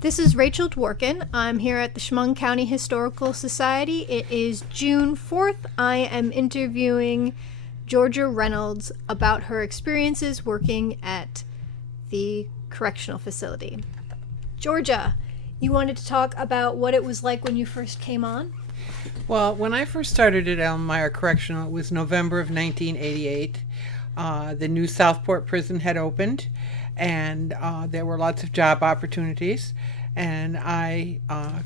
This is Rachel Dworkin. I'm here at the Chemung County Historical Society. It is June 4th. I am interviewing Georgia Reynolds about her experiences working at the correctional facility. Georgia, you wanted to talk about what it was like when you first came on? Well, when I first started at Elmira Correctional, it was November of 1988. The new Southport prison had opened, and there were lots of job opportunities. And I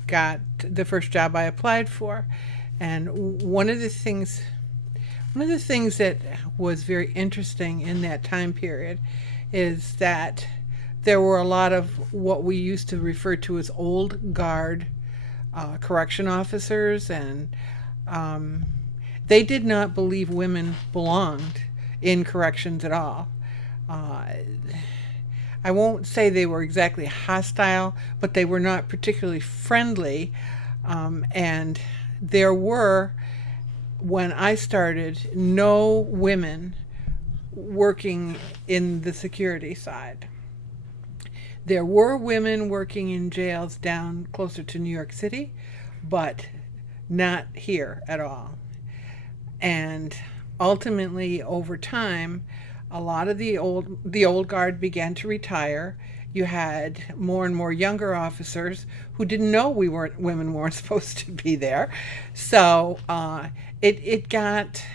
got the first job I applied for. And one of the things that was very interesting in that time period is that there were a lot of what we used to refer to as old guard correction officers, and they did not believe women belonged in corrections at all. I won't say they were exactly hostile, but they were not particularly friendly. And there were, when I started, no women working in the security side. There were women working in jails down closer to New York City, but not here at all. And ultimately, over time, a lot of the old guard began to retire. You had more and more younger officers who didn't know women weren't supposed to be there. So it got,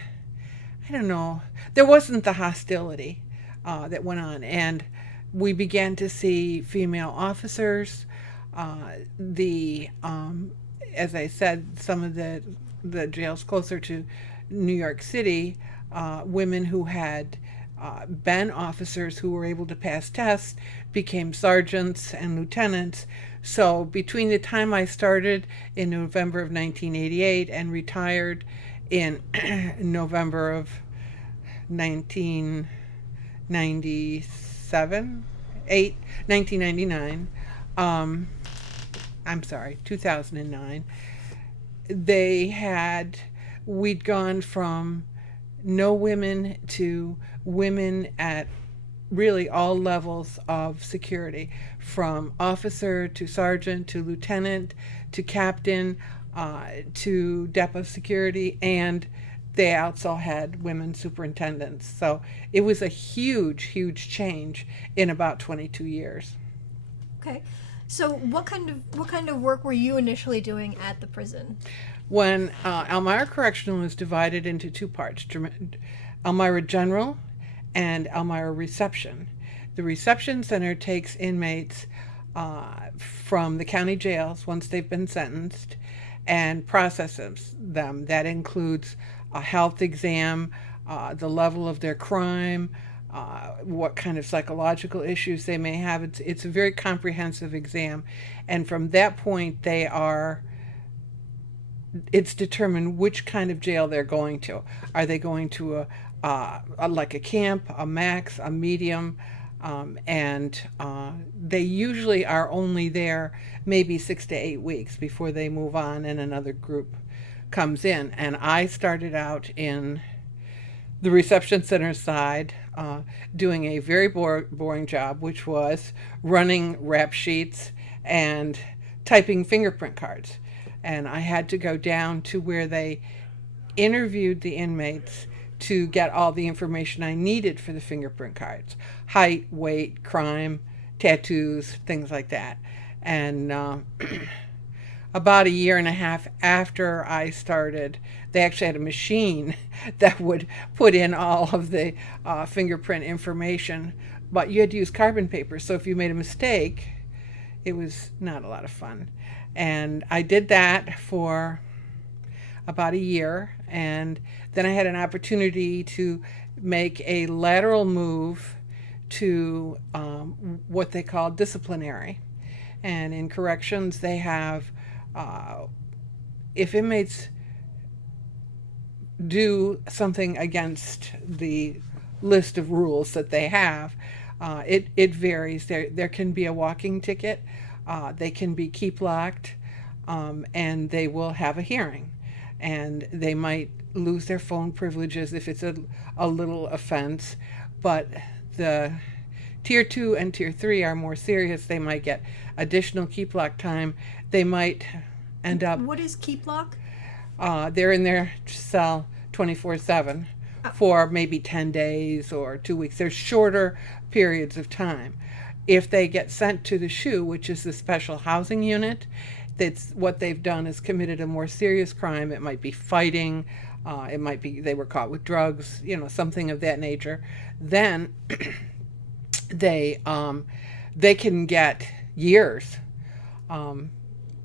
I don't know, there wasn't the hostility that went on, and we began to see female officers. As I said, some of the jails closer to New York City, women who had been officers who were able to pass tests became sergeants and lieutenants. So between the time I started in November of 1988 and retired in November of 1999, I'm sorry, 2009, we'd gone from no women to women at really all levels of security, from officer to sergeant to lieutenant to captain to depot security, and they also had women superintendents. So it was a huge change in about 22 years. Okay. So what kind of work were you initially doing at the prison? When Elmira Correctional was divided into two parts, Elmira General and Elmira Reception. The Reception Center takes inmates from the county jails once they've been sentenced and processes them. That includes a health exam, the level of their crime, what kind of psychological issues they may have. It's a very comprehensive exam, and from that point it's determined which kind of jail they're going to. Are they going to like a camp, a max, a medium, and they usually are only there maybe 6 to 8 weeks before they move on and another group comes in. And I started out in the reception center side, doing a very boring job, which was running rap sheets and typing fingerprint cards. And I had to go down to where they interviewed the inmates to get all the information I needed for the fingerprint cards: height, weight, crime, tattoos, things like that. And about a year and a half after I started, they actually had a machine that would put in all of the fingerprint information, but you had to use carbon paper. So if you made a mistake, it was not a lot of fun. And I did that for about a year, and then I had an opportunity to make a lateral move to what they call disciplinary. And in corrections, they have, if inmates do something against the list of rules that they have, it varies. There can be a walking ticket, they can be keep locked, and they will have a hearing. And they might lose their phone privileges if it's a little offense, but the Tier 2 and Tier 3 are more serious. They might get additional keep lock time. They might end up, What is keep lock? they're in their cell 24/7 for maybe 10 days or 2 weeks. There's shorter periods of time. If they get sent to the SHU, which is the special housing unit, that's what they've done is committed a more serious crime. It might be fighting, it might be they were caught with drugs, something of that nature. Then they can get years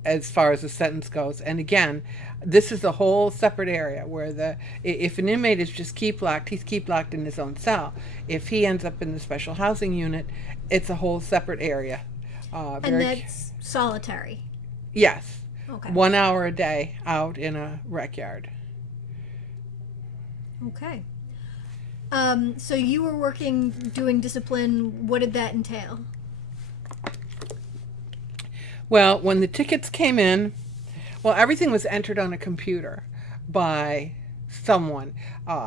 as far as the sentence goes. And again, this is a whole separate area where if an inmate is just keep locked, he's keep locked in his own cell. If he ends up in the special housing unit, it's a whole separate area. And that's solitary. Yes. Okay. 1 hour a day out in a rec yard. Okay. So you were working, doing discipline. What did that entail? Well, when the tickets came in, everything was entered on a computer by someone,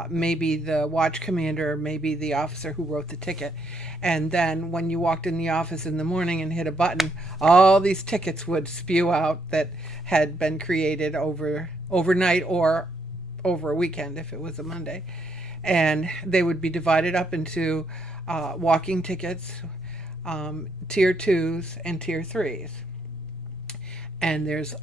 maybe the watch commander, maybe the officer who wrote the ticket. And then when you walked in the office in the morning and hit a button, all these tickets would spew out that had been created overnight or over a weekend if it was a Monday. And they would be divided up into walking tickets, Tier 2s and Tier 3s. And there's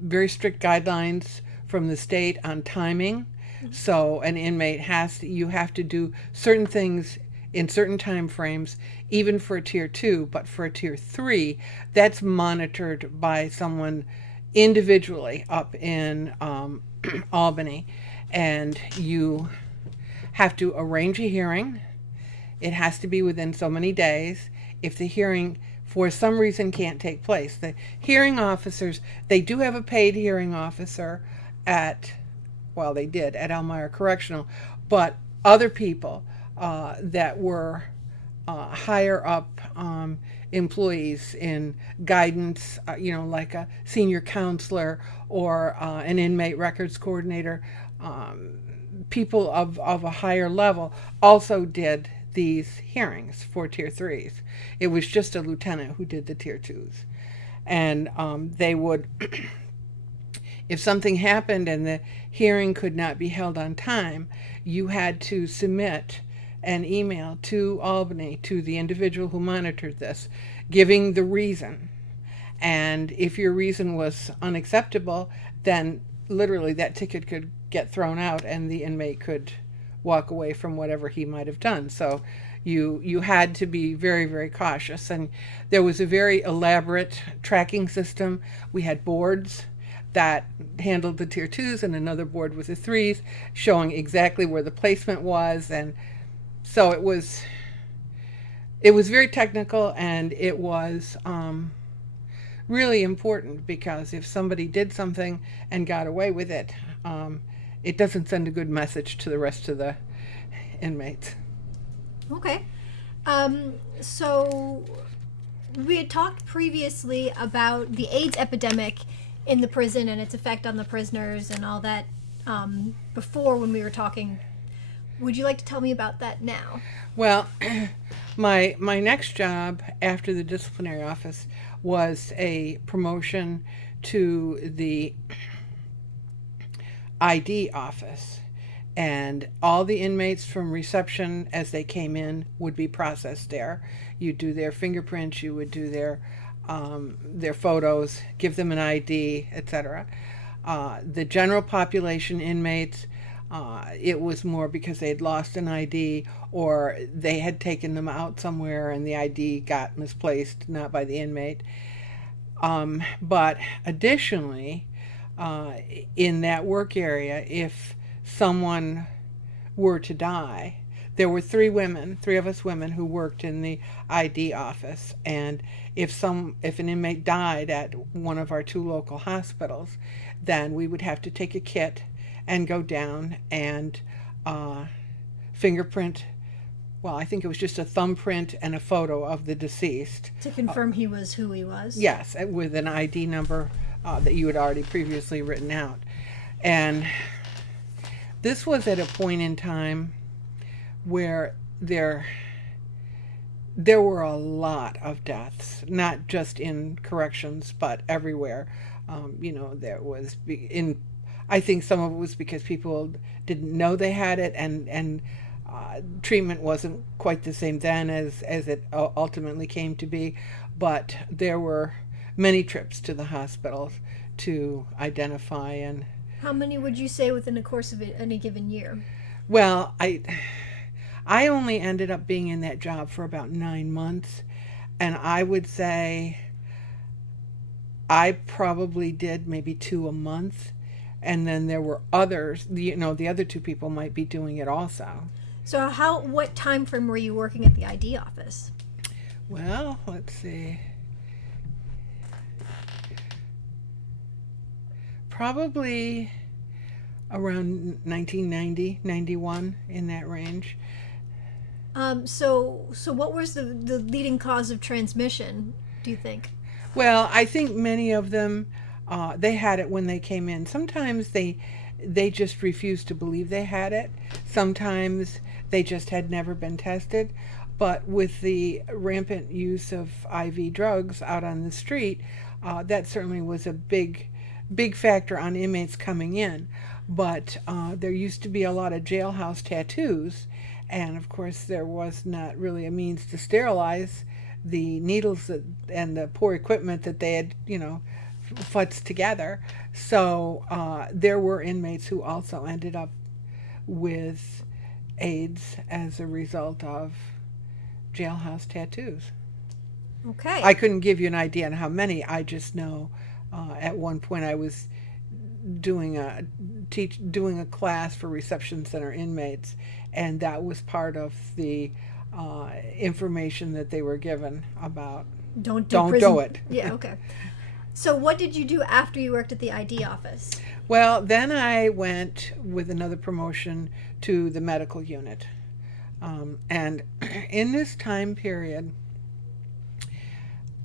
very strict guidelines from the state on timing. So an inmate you have to do certain things in certain time frames, even for a Tier 2, but for a Tier 3, that's monitored by someone individually up in Albany. And you have to arrange a hearing. It has to be within so many days. If the hearing for some reason can't take place, the hearing officers, they do have a paid hearing officer they did at Elmira Correctional, but other people that were higher up employees in guidance, like a senior counselor or an inmate records coordinator, people of a higher level also did these hearings for Tier 3s. It was just a lieutenant who did the Tier 2s. And they would, if something happened and the hearing could not be held on time, you had to submit an email to Albany, to the individual who monitored this, giving the reason. And if your reason was unacceptable, then literally that ticket could get thrown out and the inmate could walk away from whatever he might have done. So you had to be very, very cautious. And there was a very elaborate tracking system. We had boards that handled the Tier 2s and another board with the 3s, showing exactly where the placement was. And so it was very technical, and it was really important, because if somebody did something and got away with it, it doesn't send a good message to the rest of the inmates. Okay. So we had talked previously about the AIDS epidemic in the prison and its effect on the prisoners and all that before when we were talking. Would you like to tell me about that now? Well, my next job after the disciplinary office was a promotion to the ID office, and all the inmates from reception as they came in would be processed there. You'd do their fingerprints, you would do their photos, give them an ID, etc. The general population inmates, it was more because they had lost an ID or they had taken them out somewhere and the ID got misplaced, not by the inmate. But additionally, in that work area, if someone were to die, there were three of us women who worked in the ID office, and if an inmate died at one of our two local hospitals, then we would have to take a kit and go down and fingerprint. Well, I think it was just a thumbprint and a photo of the deceased. To confirm he was who he was? Yes, with an ID number that you had already previously written out. And this was at a point in time where there there were a lot of deaths, not just in corrections, but everywhere. There was I think some of it was because people didn't know they had it, and treatment wasn't quite the same then as it ultimately came to be. But there were many trips to the hospitals to identify. And How many would you say within the course of any given year? well, I only ended up being in that job for about 9 months, and I would say I probably did maybe 2 a month, and then there were others. The other two people might be doing it also. So what time frame were you working at the ID office? Well, let's see. Probably around 1990, 91, in that range. So what was the leading cause of transmission, do you think? Well, I think many of them, they had it when they came in. Sometimes they just refused to believe they had it. Sometimes they just had never been tested. But with the rampant use of IV drugs out on the street, that certainly was a big factor on inmates coming in. But there used to be a lot of jailhouse tattoos, and of course there was not really a means to sterilize the needles and the poor equipment that they had, futzed together. So there were inmates who also ended up with AIDS as a result of jailhouse tattoos. Okay. I couldn't give you an idea on how many. I just know at one point I was doing a class for reception center inmates, and that was part of the information that they were given about Don't don't prison. do it. Yeah, okay. So what did you do after you worked at the ID office? Well, then I went with another promotion to the medical unit. And in this time period,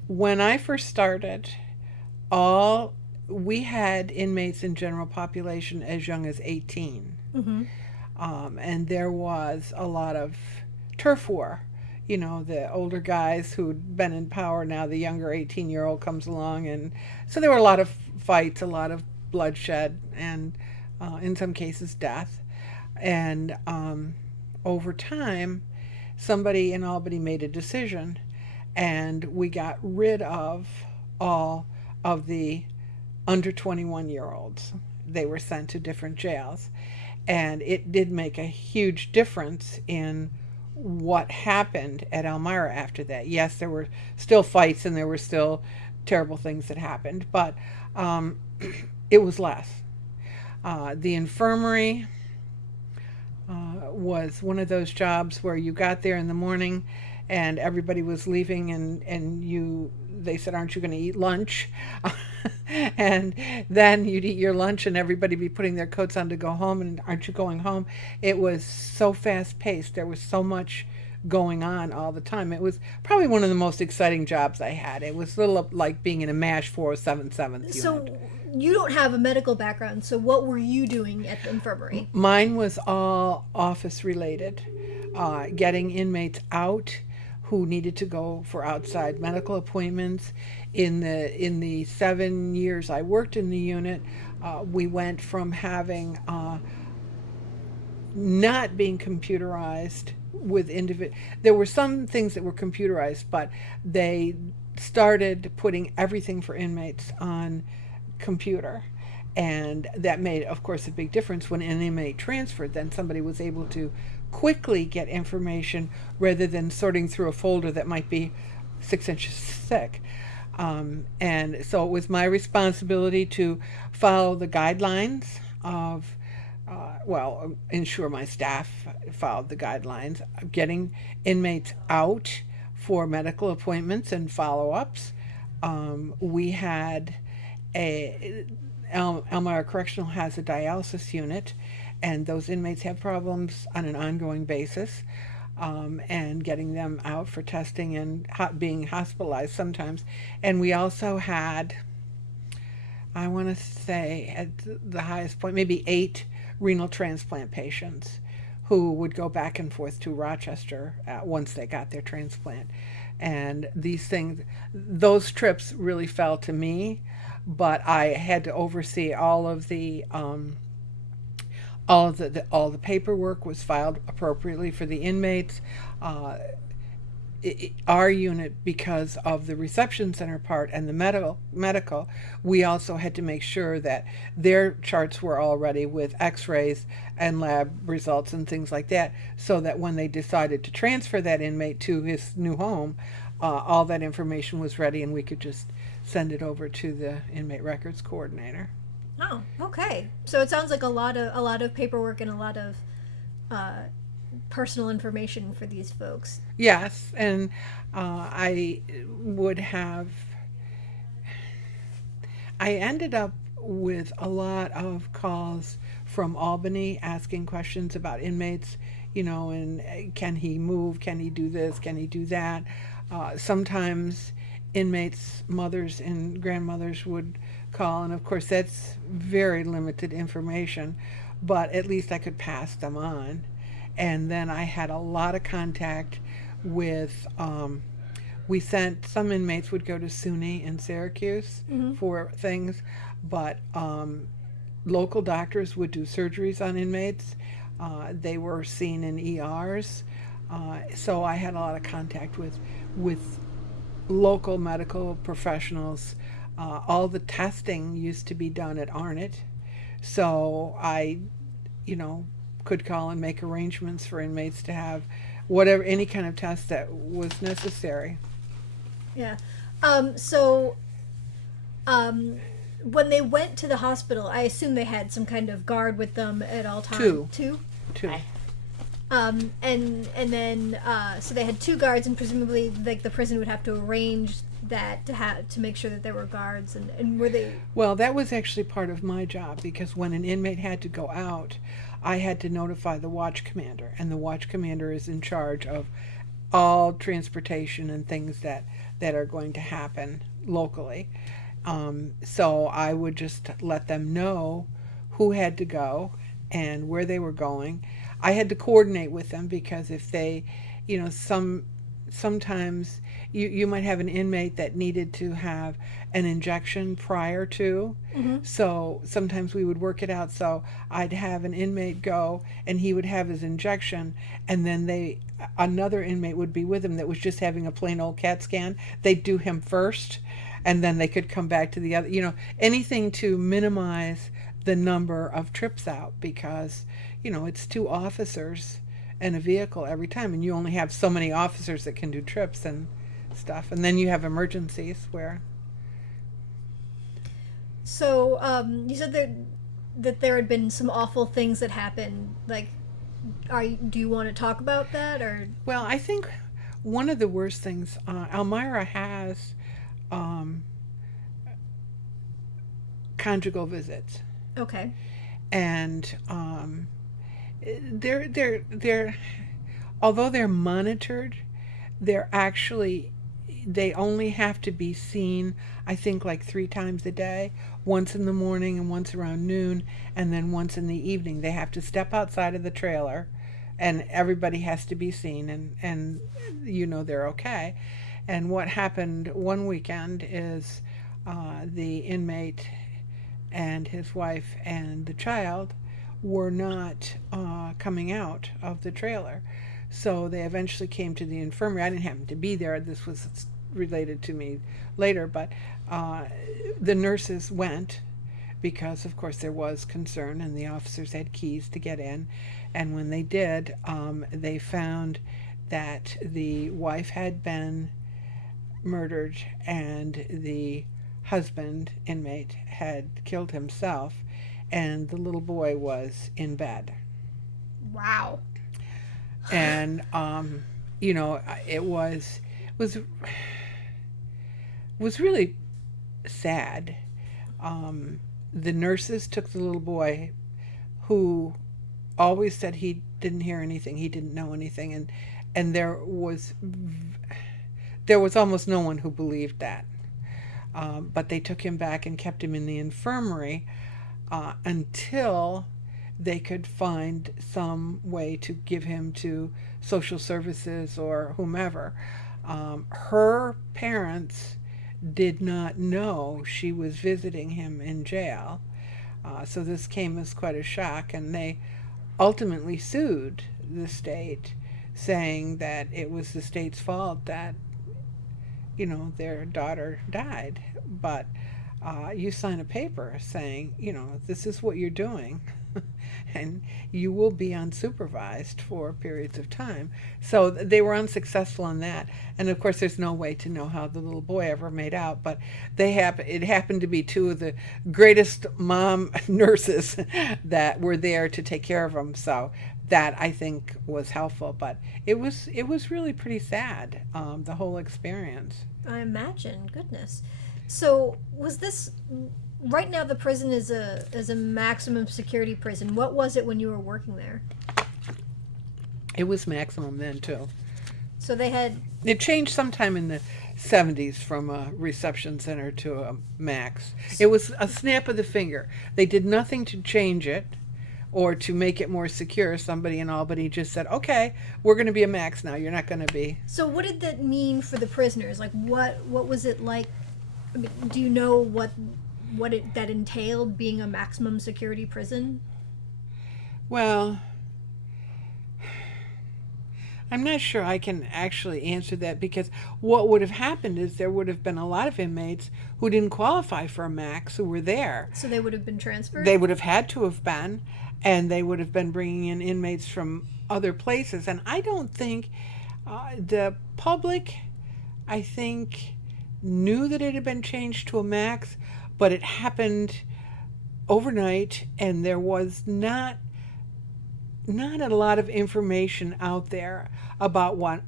when I first started, we had inmates in general population as young as 18. Mm-hmm. And there was a lot of turf war. The older guys who'd been in power, now the younger 18-year-old comes along. And so there were a lot of fights, a lot of bloodshed, and in some cases death. And over time, somebody in Albany made a decision, and we got rid of all of the under 21-year-olds. They were sent to different jails. And it did make a huge difference in what happened at Elmira after that. Yes, there were still fights and there were still terrible things that happened, but it was less. The infirmary was one of those jobs where you got there in the morning and everybody was leaving, and they said, "Aren't you going to eat lunch?" And then you'd eat your lunch and everybody be putting their coats on to go home, and "Aren't you going home?" It was so fast paced. There was so much going on all the time. It was probably one of the most exciting jobs I had. It was a little like being in a MASH 407 unit. So you don't have a medical background, so what were you doing at the infirmary? Mine was all office related, getting inmates out who needed to go for outside medical appointments. In the 7 years I worked in the unit, we went from having not being computerized with there were some things that were computerized, but they started putting everything for inmates on computer. And that made, of course, a big difference. When an inmate transferred, then somebody was able to quickly get information rather than sorting through a folder that might be 6 inches thick. And so it was my responsibility to follow the guidelines of, ensure my staff followed the guidelines of getting inmates out for medical appointments and follow-ups. We had Elmira Correctional has a dialysis unit, and those inmates have problems on an ongoing basis, and getting them out for testing and being hospitalized sometimes. And we also had, I want to say at the highest point, maybe 8 renal transplant patients who would go back and forth to Rochester once they got their transplant. And these things, those trips really fell to me, but I had to oversee all the paperwork was filed appropriately for the inmates. Uh, our unit, because of the reception center part and the medical, we also had to make sure that their charts were all ready with x-rays and lab results and things like that, so that when they decided to transfer that inmate to his new home, all that information was ready and we could just send it over to the inmate records coordinator. Oh, okay. So it sounds like a lot of paperwork and a lot of uh, personal information for these folks. Yes, and I would have. I ended up with a lot of calls from Albany asking questions about inmates, and can he move? Can he do this? Can he do that? Sometimes inmates' mothers and grandmothers would call, and of course that's very limited information, but at least I could pass them on. And then I had a lot of contact with, we sent, some inmates would go to SUNY in Syracuse for things, but local doctors would do surgeries on inmates. They were seen in ERs. So I had a lot of contact with local medical professionals. All the testing used to be done at Arnott. So I, could call and make arrangements for inmates to have any kind of test that was necessary. Yeah. So when they went to the hospital, I assume they had some kind of guard with them at all times. Two. And then so they had two guards, and presumably like the prison would have to arrange that to make sure that there were guards, and were they? Well, that was actually part of my job, because when an inmate had to go out, I had to notify the watch commander, and the watch commander is in charge of all transportation and things that are going to happen locally. So I would just let them know who had to go and where they were going. I had to coordinate with them, because if they, sometimes you might have an inmate that needed to have an injection prior to. So sometimes we would work it out. So I'd have an inmate go and he would have his injection, and then another inmate would be with him that was just having a plain old CAT scan. They'd do him first, and then they could come back to the other, anything to minimize the number of trips out, because it's two officers and a vehicle every time, and you only have so many officers that can do trips and stuff, and then you have emergencies where. So you said that there had been some awful things that happened. Like, do you want to talk about that, or? Well, I think one of the worst things, Elmira has conjugal visits. Okay. And they're although they're monitored, they only have to be seen, I think, like 3 times a day, once in the morning and once around noon, and then once in the evening. They have to step outside of the trailer, and everybody has to be seen, and they're okay. And what happened one weekend is the inmate and his wife and the child were not coming out of the trailer. So they eventually came to the infirmary. I didn't happen to be there. This was related to me later, but the nurses went, because of course there was concern, and the officers had keys to get in. And when they did, they found that the wife had been murdered and the husband, inmate, had killed himself, and the little boy was in bed. Wow. And it was really sad. The nurses took the little boy, who always said he didn't hear anything, he didn't know anything, and there was almost no one who believed that. But they took him back and kept him in the infirmary until they could find some way to give him to social services or whomever. Her parents did not know she was visiting him in jail. So this came as quite a shock, and they ultimately sued the state, saying that it was the state's fault that, their daughter died. But you sign a paper saying, this is what you're doing, and you will be unsupervised for periods of time. So they were unsuccessful in that. And of course, there's no way to know how the little boy ever made out, but it happened to be two of the greatest mom nurses that were there to take care of him. So that, I think, was helpful. But it was really pretty sad, the whole experience. I imagine. Goodness. So was this right now? The prison is a maximum security prison. What was it when you were working there? It was maximum then too. So they had. It changed sometime in the 70s from a reception center to a max. It was a snap of the finger. They did nothing to change it or to make it more secure. Somebody in Albany just said, okay, we're going to be a max now. You're not going to be. So what did that mean for the prisoners? Like, what was it like? I mean, do you know what that entailed, being a maximum security prison? Well, I'm not sure I can actually answer that, because what would have happened is there would have been a lot of inmates who didn't qualify for a max who were there. So they would have been transferred? They would have had to have been, and they would have been bringing in inmates from other places. And I don't think the public, I think, knew that it had been changed to a max, but it happened overnight, and there was not a lot of information out there about what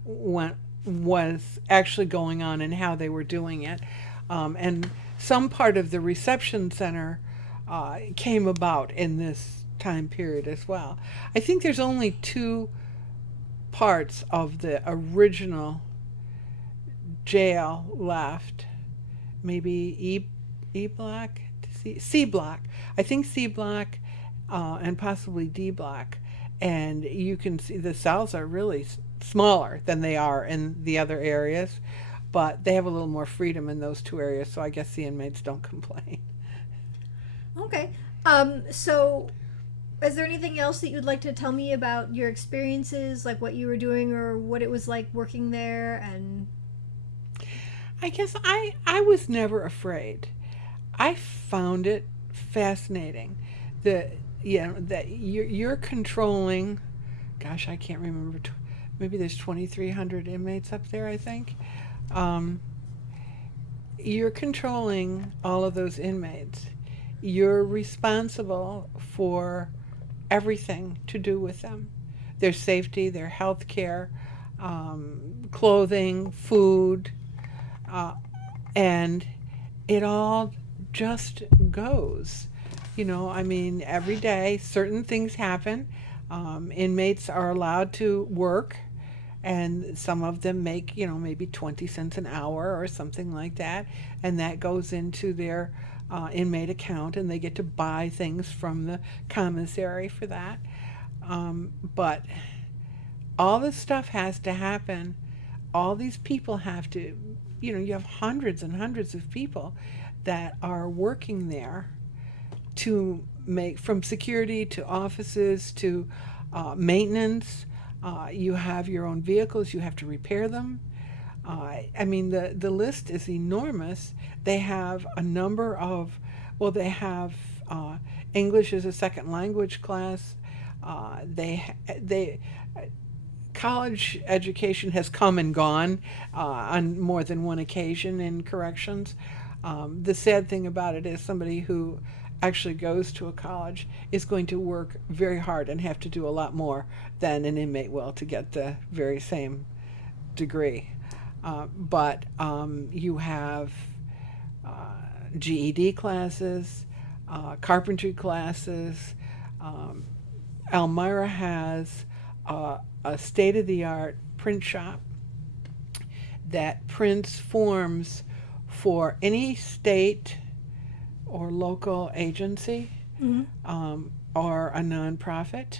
was actually going on and how they were doing it. And some part of the reception center came about in this time period as well. I think there's only two parts of the original jail left. Maybe E block, C block. I think C block and possibly D block. And you can see the cells are really smaller than they are in the other areas, but they have a little more freedom in those two areas, so I guess the inmates don't complain. Okay. So is there anything else that you'd like to tell me about your experiences, like what you were doing or what it was like working there? And I guess I was never afraid. I found it fascinating that you're controlling. Gosh, I can't remember. Maybe there's 2,300 inmates up there, I think. You're controlling all of those inmates. You're responsible for everything to do with them. Their safety, their health care, clothing, food, and it all just goes. Every day certain things happen. Inmates are allowed to work, and some of them make, maybe 20 cents an hour or something like that, and that goes into their inmate account, and they get to buy things from the commissary for that. But all this stuff has to happen. All these people have to, you have hundreds and hundreds of people that are working there to make, from security to offices to maintenance. You have your own vehicles, you have to repair them. The list is enormous. They have a number of, they have English as a second language class. College education has come and gone on more than one occasion in corrections. The sad thing about it is somebody who actually goes to a college is going to work very hard and have to do a lot more than an inmate will to get the very same degree. But you have GED classes, carpentry classes. Elmira has a state-of-the-art print shop that prints forms for any state or local agency, or a nonprofit,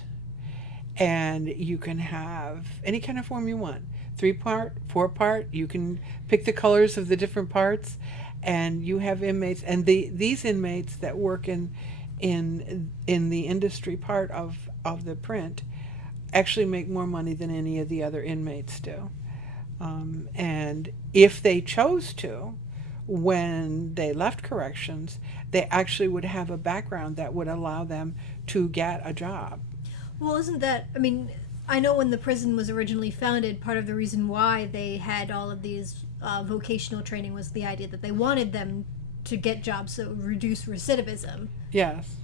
and you can have any kind of form you want. 3-part, 4-part, you can pick the colors of the different parts, and you have inmates, and these inmates that work in the industry part of the print actually make more money than any of the other inmates do. And if they chose to, when they left corrections, they actually would have a background that would allow them to get a job. Well, isn't that, I mean, I know when the prison was originally founded, part of the reason why they had all of these vocational training was the idea that they wanted them to get jobs so it would reduce recidivism. Yes.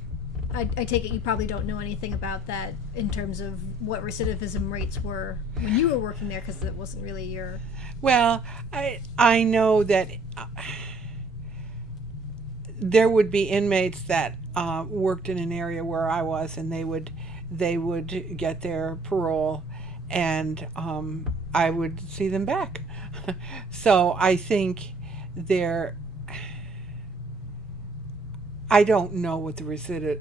I take it you probably don't know anything about that in terms of what recidivism rates were when you were working there, because it wasn't really your... Well, I know that there would be inmates that worked in an area where I was, and they would get their parole, and I would see them back. So I think I don't know what the recidivism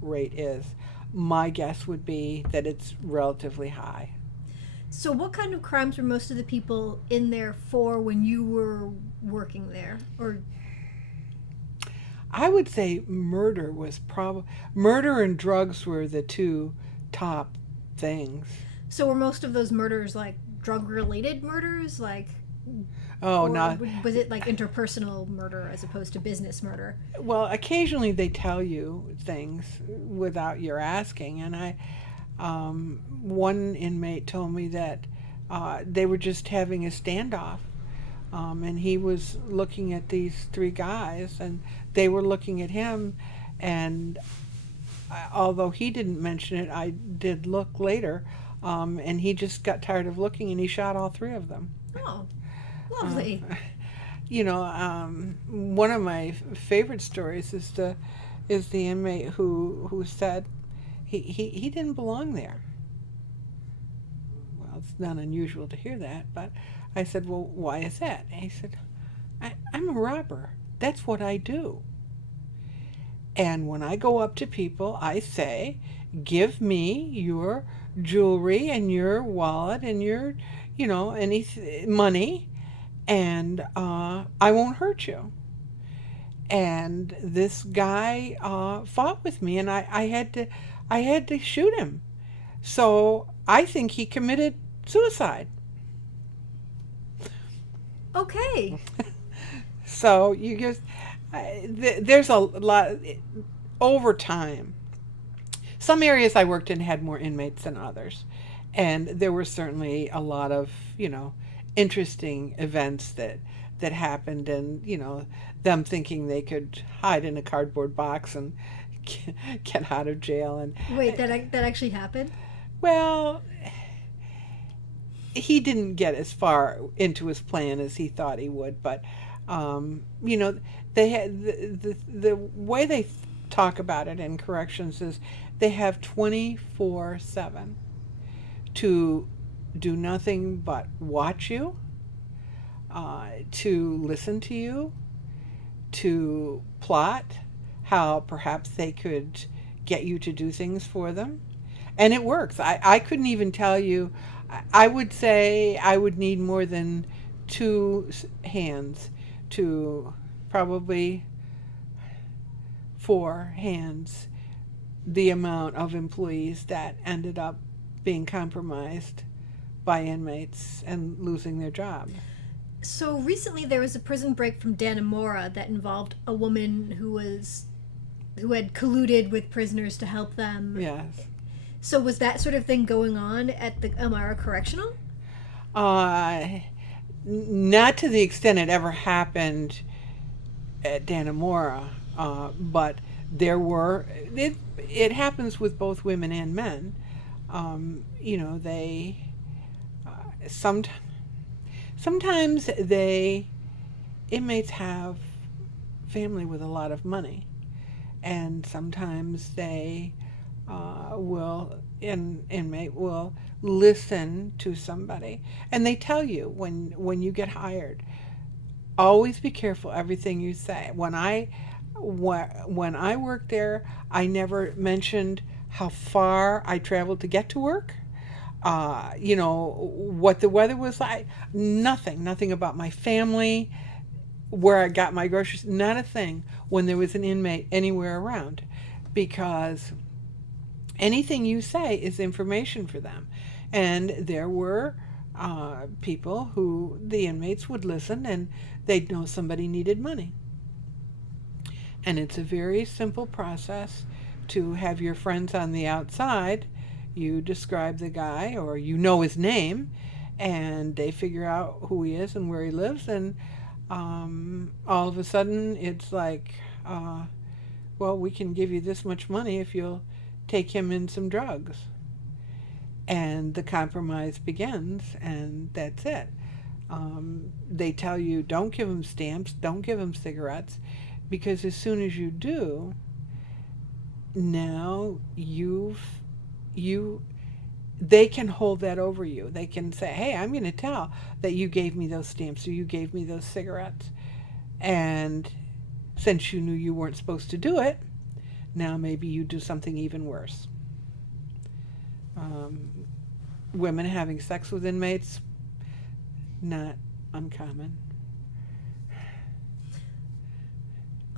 rate is. My guess would be that it's relatively high. So what kind of crimes were most of the people in there for when you were working there? Or I would say murder was murder and drugs were the two top things. so were most of those murders like drug-related murders? Like, Oh, or not was it like interpersonal murder as opposed to business murder? well. Occasionally they tell you things without your asking, and one inmate told me that they were just having a standoff, and he was looking at these 3 guys, and they were looking at him, and although he didn't mention it, I did look later, and he just got tired of looking, and he shot all 3 of them. Oh, lovely. One of my favorite stories is the inmate who said he didn't belong there. Well, it's not unusual to hear that, but I said, well, why is that? And he said, I'm a robber. That's what I do. And when I go up to people, I say, give me your jewelry and your wallet and your, any money, and I won't hurt you. And this guy fought with me, and I had to shoot him. So I think he committed suicide. Okay. So you just there's a lot over time. Some areas I worked in had more inmates than others, and there were certainly a lot of interesting events that happened, and them thinking they could hide in a cardboard box and get out of jail. And Wait, that actually happened? well, he didn't get as far into his plan as he thought he would, but they had the way they talk about it in corrections is they have 24/7 to do nothing but watch you, to listen to you, to plot how perhaps they could get you to do things for them. And it works. I couldn't even tell you. I would say I would need more than 2 hands to probably 4 hands the amount of employees that ended up being compromised by inmates and losing their job. So recently there was a prison break from Dannemora that involved a woman who had colluded with prisoners to help them. Yes. So was that sort of thing going on at the Elmira Correctional? Not to the extent it ever happened at Dannemora, but there were. It happens with both women and men. They sometimes inmates have family with a lot of money, and sometimes they inmate will listen to somebody, and they tell you when you get hired, always be careful everything you say. When I When I worked there, I never mentioned how far I traveled to get to work. What the weather was like. Nothing about my family, where I got my groceries, not a thing when there was an inmate anywhere around, because anything you say is information for them. And there were people who the inmates would listen and they'd know somebody needed money. And it's a very simple process to have your friends on the outside. You describe the guy, or you know his name, and they figure out who he is and where he lives. And all of a sudden, it's like, well, we can give you this much money if you'll take him in some drugs. And the compromise begins, and that's it. They tell you, don't give him stamps, don't give him cigarettes, because as soon as you do, now they can hold that over you. They can say, hey, I'm going to tell that you gave me those stamps or you gave me those cigarettes. And since you knew you weren't supposed to do it, now maybe you do something even worse. Women having sex with inmates, not uncommon.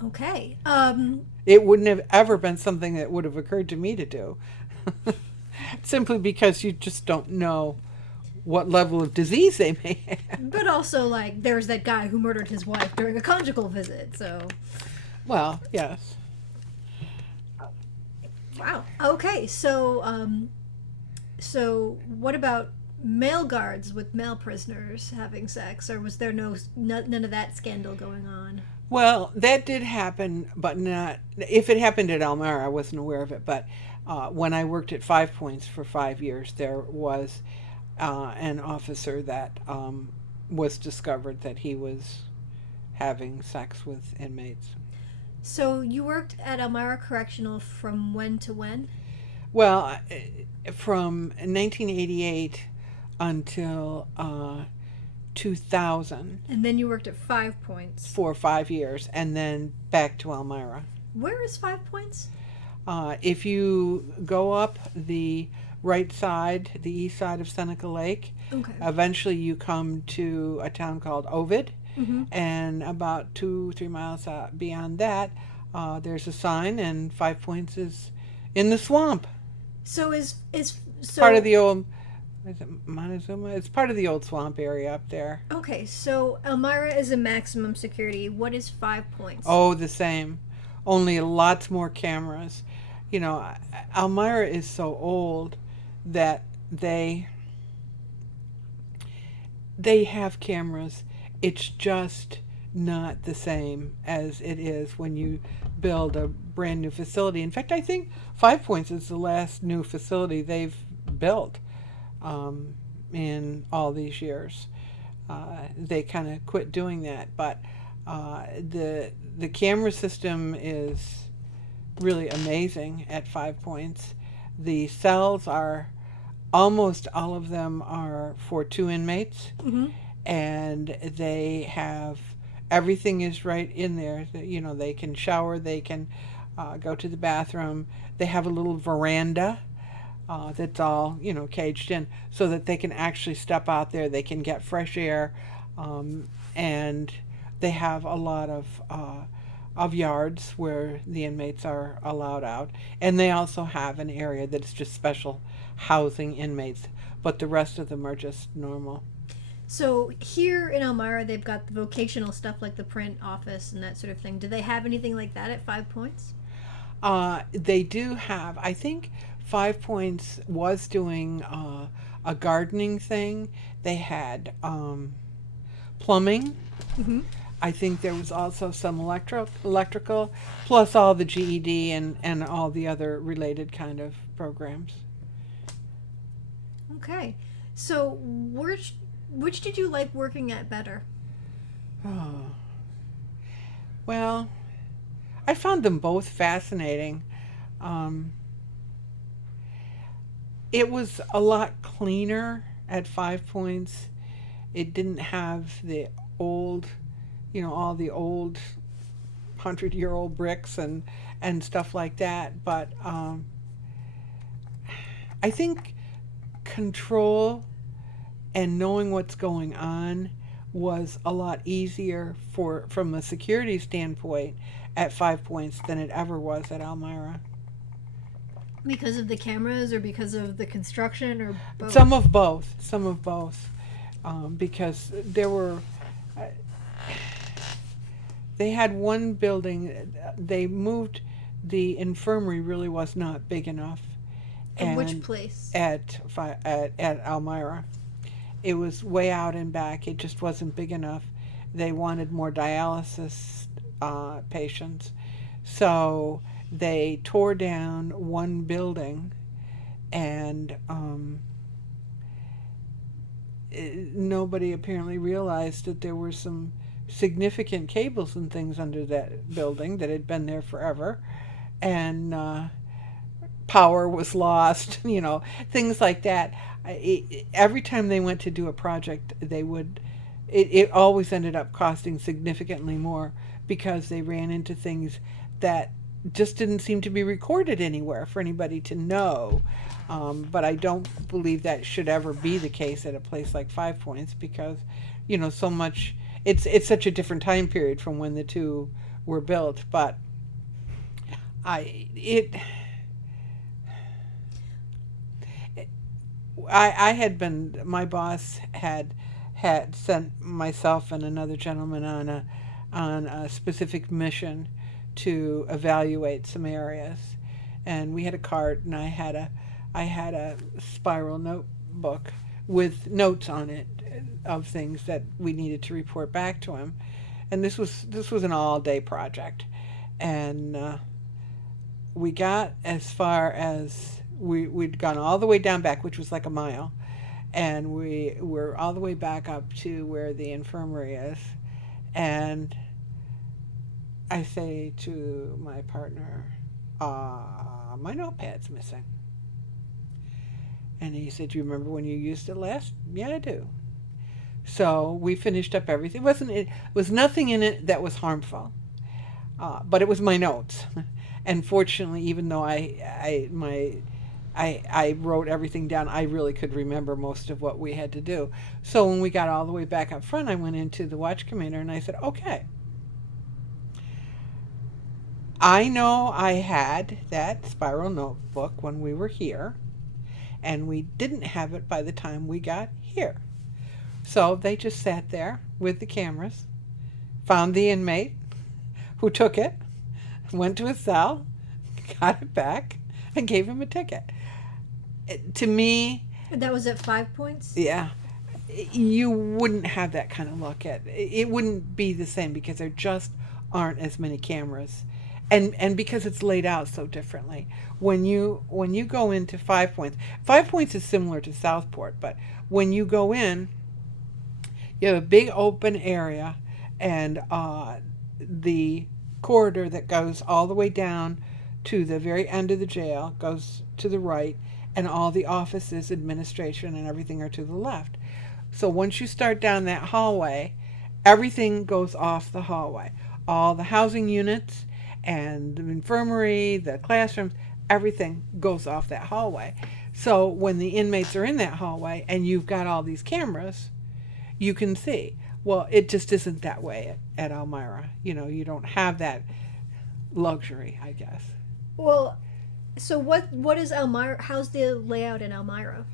Okay. It wouldn't have ever been something that would have occurred to me to do. Simply because you just don't know what level of disease they may have. But also, like, there's that guy who murdered his wife during a conjugal visit, so... Well, yes. Wow. Okay, so what about male guards with male prisoners having sex, or was there none of that scandal going on? Well, that did happen, but not... If it happened at Elmira, I wasn't aware of it, but when I worked at 5 Points for 5 years, there was an officer that was discovered that he was having sex with inmates. So you worked at Elmira Correctional from when to when? Well, from 1988 until 2000. And then you worked at 5 Points. For 5 years, and then back to Elmira. Where is 5 Points? If you go up the right side, the east side of Seneca Lake, Okay. eventually you come to a town called Ovid, Mm-hmm. and about 2-3 miles beyond that, there's a sign, and 5 Points is in the swamp. So Part of the old, is it Montezuma? It's part of the old swamp area up there. Okay, so Elmira is a maximum security. What is 5 Points? Oh, the same. Only lots more cameras. You know, Elmira is so old that they have cameras. It's just not the same as it is when you build a brand new facility. In fact, I think 5 Points is the last new facility they've built in all these years. They kind of quit doing that, but the camera system is really amazing at 5 Points. The cells are, almost all of them are for 2 inmates, Mm-hmm. and they have, everything is right in there. You know, they can shower, they can go to the bathroom. They have a little veranda that's all, you know, caged in, so that they can actually step out there, they can get fresh air, and they have a lot of yards where the inmates are allowed out. And they also have an area that's just special housing inmates, but the rest of them are just normal. So here in Elmira, they've got the vocational stuff like the print office and that sort of thing. Do they have anything like that at 5 Points? They do have, I think 5 Points was doing a gardening thing. They had plumbing. Mm-hmm. I think there was also some electrical, plus all the GED and all the other related kind of programs. Okay. So which did you like working at better? Oh. Well, I found them both fascinating. It was a lot cleaner at 5 Points. It didn't have the old, you know, all the old 100-year-old bricks and stuff like that. But I think control and knowing what's going on was a lot easier from a security standpoint at Five Points than it ever was at Elmira. Because of the cameras or because of the construction or both? Some of both. Some of both. Because there were... they had one building, they moved, the infirmary really was not big enough. In which place? At Elmira. It was way out and back. It just wasn't big enough. They wanted more dialysis patients. So they tore down one building, and nobody apparently realized that there were some significant cables and things under that building that had been there forever. And power was lost, things like that. Every time they went to do a project, it always ended up costing significantly more because they ran into things that just didn't seem to be recorded anywhere for anybody to know. But I don't believe that should ever be the case at a place like Five Points because, so much, it's such a different time period from when the two were built. But I had been, my boss had sent myself and another gentleman on a specific mission to evaluate some areas, and we had a cart, and I had a spiral notebook with notes on it of things that we needed to report back to him, and this was an all-day project, and we got as far as we'd gone all the way down back, which was like a mile, and we were all the way back up to where the infirmary is, and I say to my partner, my notepad's missing. And he said, "Do you remember when you used it last?" "Yeah, I do." So we finished up everything. It was nothing in it that was harmful, but it was my notes. And fortunately, even though I wrote everything down, I really could remember most of what we had to do. So when we got all the way back up front, I went into the watch commander and I said, "Okay, I know I had that spiral notebook when we were here, and we didn't have it by the time we got here." So they just sat there with the cameras, found the inmate who took it, went to his cell, got it back, and gave him a ticket. To me... That was at 5 Points? Yeah. You wouldn't have that kind of luck. It wouldn't be the same because there just aren't as many cameras. And because it's laid out so differently. When you go into 5 Points, 5 Points is similar to Southport, but when you go in, you have a big open area, and the corridor that goes all the way down to the very end of the jail goes to the right, and all the offices, administration, and everything are to the left. So once you start down that hallway, everything goes off the hallway. All the housing units and the infirmary, the classrooms, everything goes off that hallway. So when the inmates are in that hallway and you've got all these cameras, you can see. Well, it just isn't that way at Elmira. You don't have that luxury, I guess. Well, so what is Elmira? How's the layout in Elmira?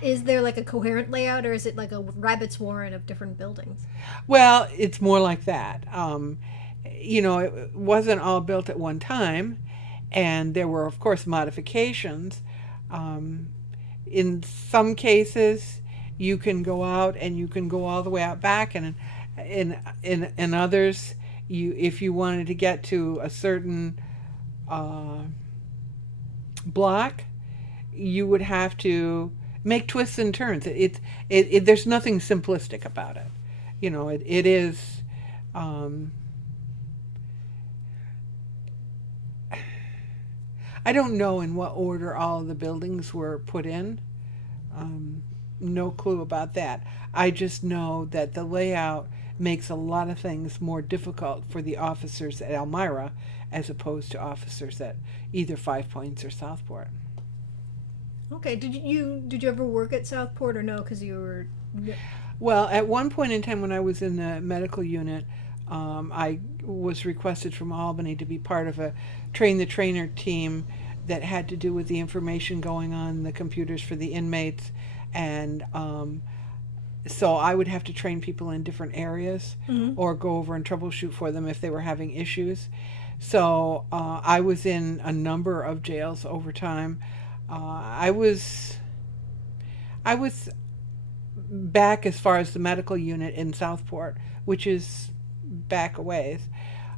Is there like a coherent layout, or is it like a rabbit's warren of different buildings? Well, it's more like that. It wasn't all built at one time, and there were, of course, modifications. In some cases, you can go out and you can go all the way out back, and in others, if you wanted to get to a certain block, you would have to make twists and turns. There's nothing simplistic about it. It is. I don't know in what order all of the buildings were put in. No clue about that. I just know that the layout makes a lot of things more difficult for the officers at Elmira as opposed to officers at either Five Points or Southport. Okay. Did you ever work at Southport or no? Because you were. Well, at one point in time when I was in the medical unit, I was requested from Albany to be part of a train the trainer team that had to do with the information going on the computers for the inmates. And so I would have to train people in different areas or go over and troubleshoot for them if they were having issues. So I was in a number of jails over time. I was back as far as the medical unit in Southport, which is back a ways.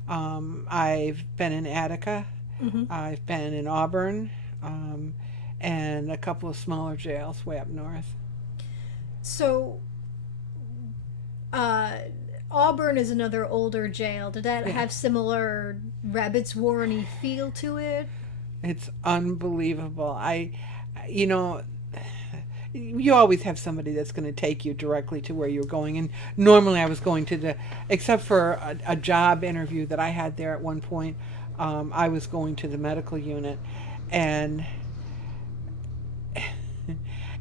I've been in Attica. I've been in Auburn, and a couple of smaller jails way up north. So, Auburn is another older jail. Did that have similar rabbits warren-y feel to it? It's unbelievable. You know, you always have somebody that's going to take you directly to where you're going. And normally I was going to except for a job interview that I had there at one point, I was going to the medical unit. And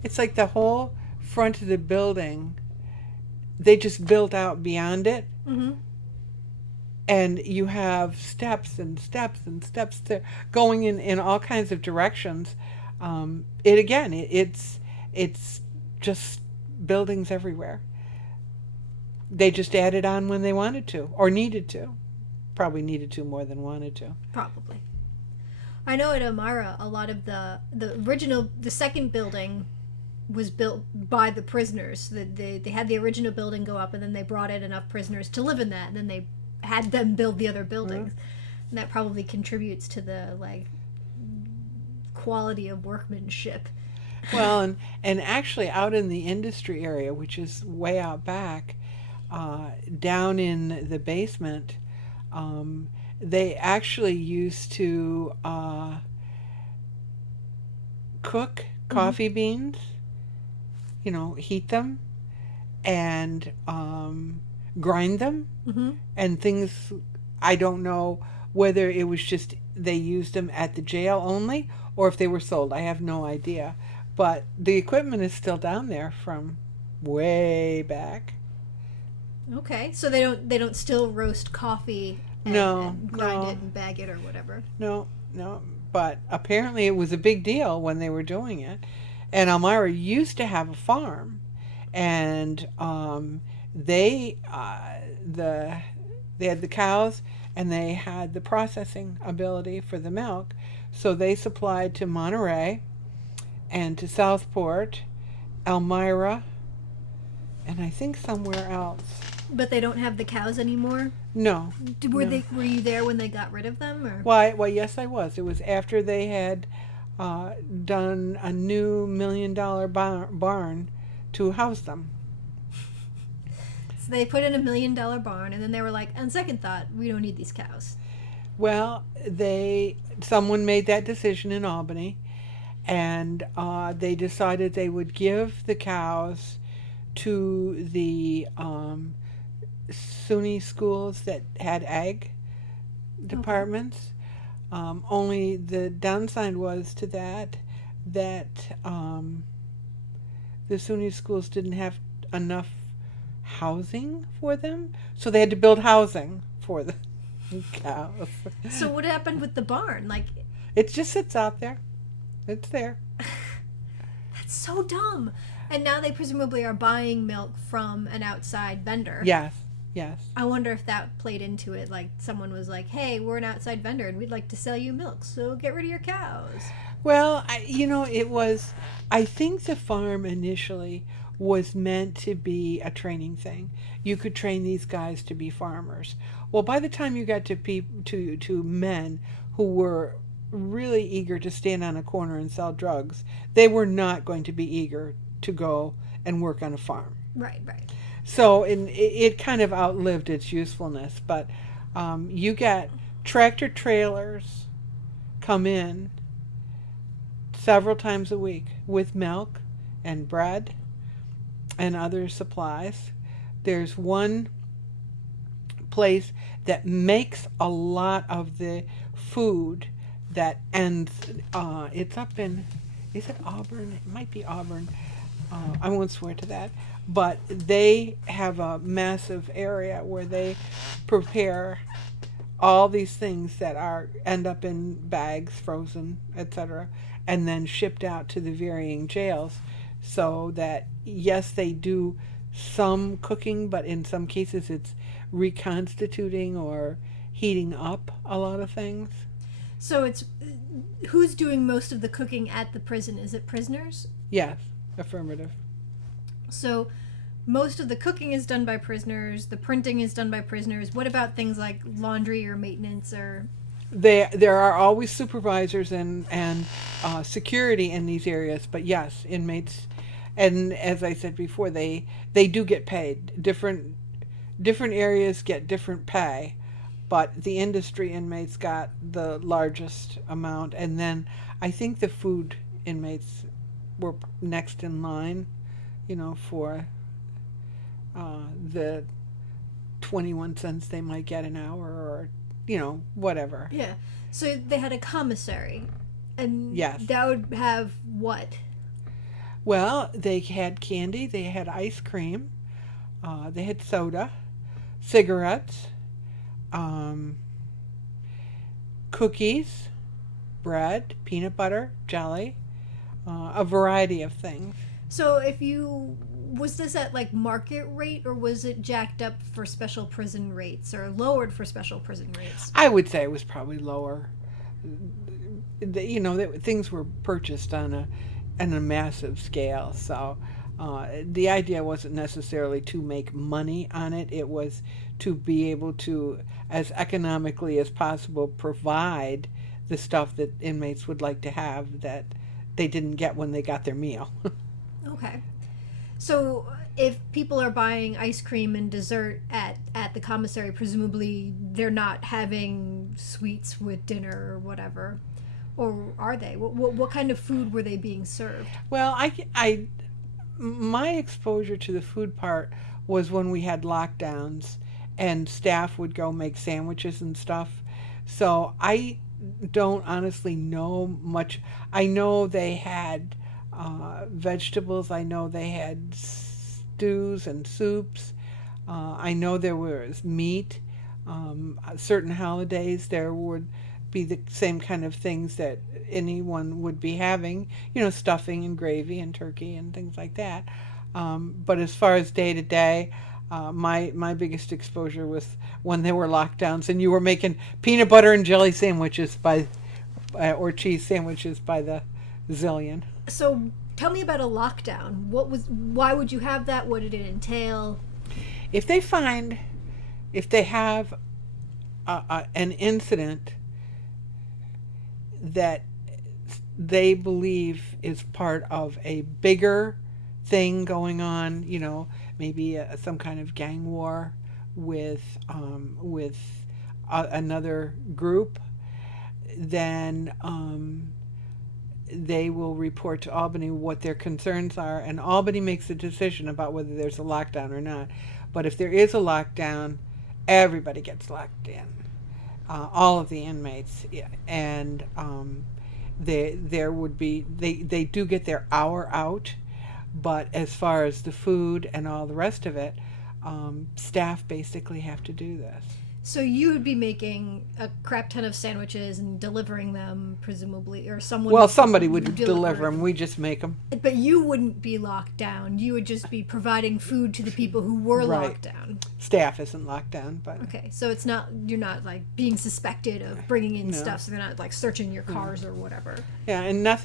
it's like the whole front of the building, they just built out beyond it. And you have steps and steps and steps there going in all kinds of directions. It's just buildings everywhere. They just added on when they wanted to or needed to. Probably needed to more than wanted to. Probably. I know at Elmira, a lot of the second building was built by the prisoners. They had the original building go up, and then they brought in enough prisoners to live in that, and then they had them build the other buildings. And that probably contributes to the quality of workmanship. Well, and actually out in the industry area, which is way out back, down in the basement, they actually used to cook coffee beans, heat them and grind them and things. I don't know whether it was just they used them at the jail only or if they were sold. I have no idea. But the equipment is still down there from way back. Okay, so they don't still roast coffee and grind it and bag it or whatever. No. But apparently it was a big deal when they were doing it. And Elmira used to have a farm, and they had the cows and they had the processing ability for the milk, so they supplied to Monterey and to Southport, Elmira, and I think somewhere else. But they don't have the cows anymore? No. Were you there when they got rid of them? Or? Well, yes, I was. It was after they had done a new $1 million barn to house them. So they put in $1 million barn, and then they were like, on second thought, we don't need these cows. Well, someone made that decision in Albany, and they decided they would give the cows to the SUNY schools that had ag departments. Only the downside was to that the SUNY schools didn't have enough housing for them, so they had to build housing for the cows. So what happened with the barn? It just sits out there. It's there. That's so dumb. And now they presumably are buying milk from an outside vendor. Yes. I wonder if that played into it. Like someone was like, "Hey, we're an outside vendor, and we'd like to sell you milk, so get rid of your cows." Well, it was. I think the farm initially was meant to be a training thing. You could train these guys to be farmers. Well, by the time you got to men who were really eager to stand on a corner and sell drugs, they were not going to be eager to go and work on a farm. Right. So it kind of outlived its usefulness. But you get tractor trailers come in several times a week with milk and bread and other supplies. There's one place that makes a lot of the food that ends. It's up in, is it Auburn? It might be Auburn. I won't swear to that. But they have a massive area where they prepare all these things that are end up in bags, frozen, etc., and then shipped out to the varying jails. So that yes, they do some cooking, but in some cases it's reconstituting or heating up a lot of things. So it's who's doing most of the cooking at the prison? Is it prisoners? Yes, affirmative. So most of the cooking is done by prisoners. The printing is done by prisoners. What about things like laundry or maintenance or? There are always supervisors and security in these areas, but yes, inmates, and as I said before, they do get paid. Different areas get different pay, but the industry inmates got the largest amount, and then I think the food inmates were next in line, for the 21 cents they might get an hour, or whatever. Yeah. So they had a commissary, and yes, that would have what? Well, they had candy, they had ice cream, they had soda, cigarettes, cookies, bread, peanut butter, jelly, a variety of things. So was this at like market rate, or was it jacked up for special prison rates or lowered for special prison rates? I would say it was probably lower. Things were purchased on a massive scale, so the idea wasn't necessarily to make money on it. It was to be able to, as economically as possible, provide the stuff that inmates would like to have that they didn't get when they got their meal. Okay. So if people are buying ice cream and dessert at the commissary, presumably they're not having sweets with dinner or whatever. Or are they? What kind of food were they being served? Well, my exposure to the food part was when we had lockdowns and staff would go make sandwiches and stuff. So I don't honestly know much. I know they had vegetables. I know they had stews and soups. I know there was meat. Certain holidays there would be the same kind of things that anyone would be having, stuffing and gravy and turkey and things like that. But as far as day to day, my biggest exposure was when there were lockdowns and you were making peanut butter and jelly sandwiches or cheese sandwiches by the zillion. So tell me about a lockdown. Why would you have that? What did it entail? If they have an incident that they believe is part of a bigger thing going on, maybe some kind of gang war with another group, then they will report to Albany what their concerns are, and Albany makes a decision about whether there's a lockdown or not. But if there is a lockdown, everybody gets locked in. All of the inmates, and there would be they do get their hour out, but as far as the food and all the rest of it, staff basically have to do this. So you would be making a crap ton of sandwiches and delivering them, presumably, or someone. Well, somebody would deliver them. We just make them. But you wouldn't be locked down. You would just be providing food to the people who were right. locked down. Staff isn't locked down, but okay. So you're not like being suspected of bringing in stuff. So they're not like searching your cars or whatever. Yeah, and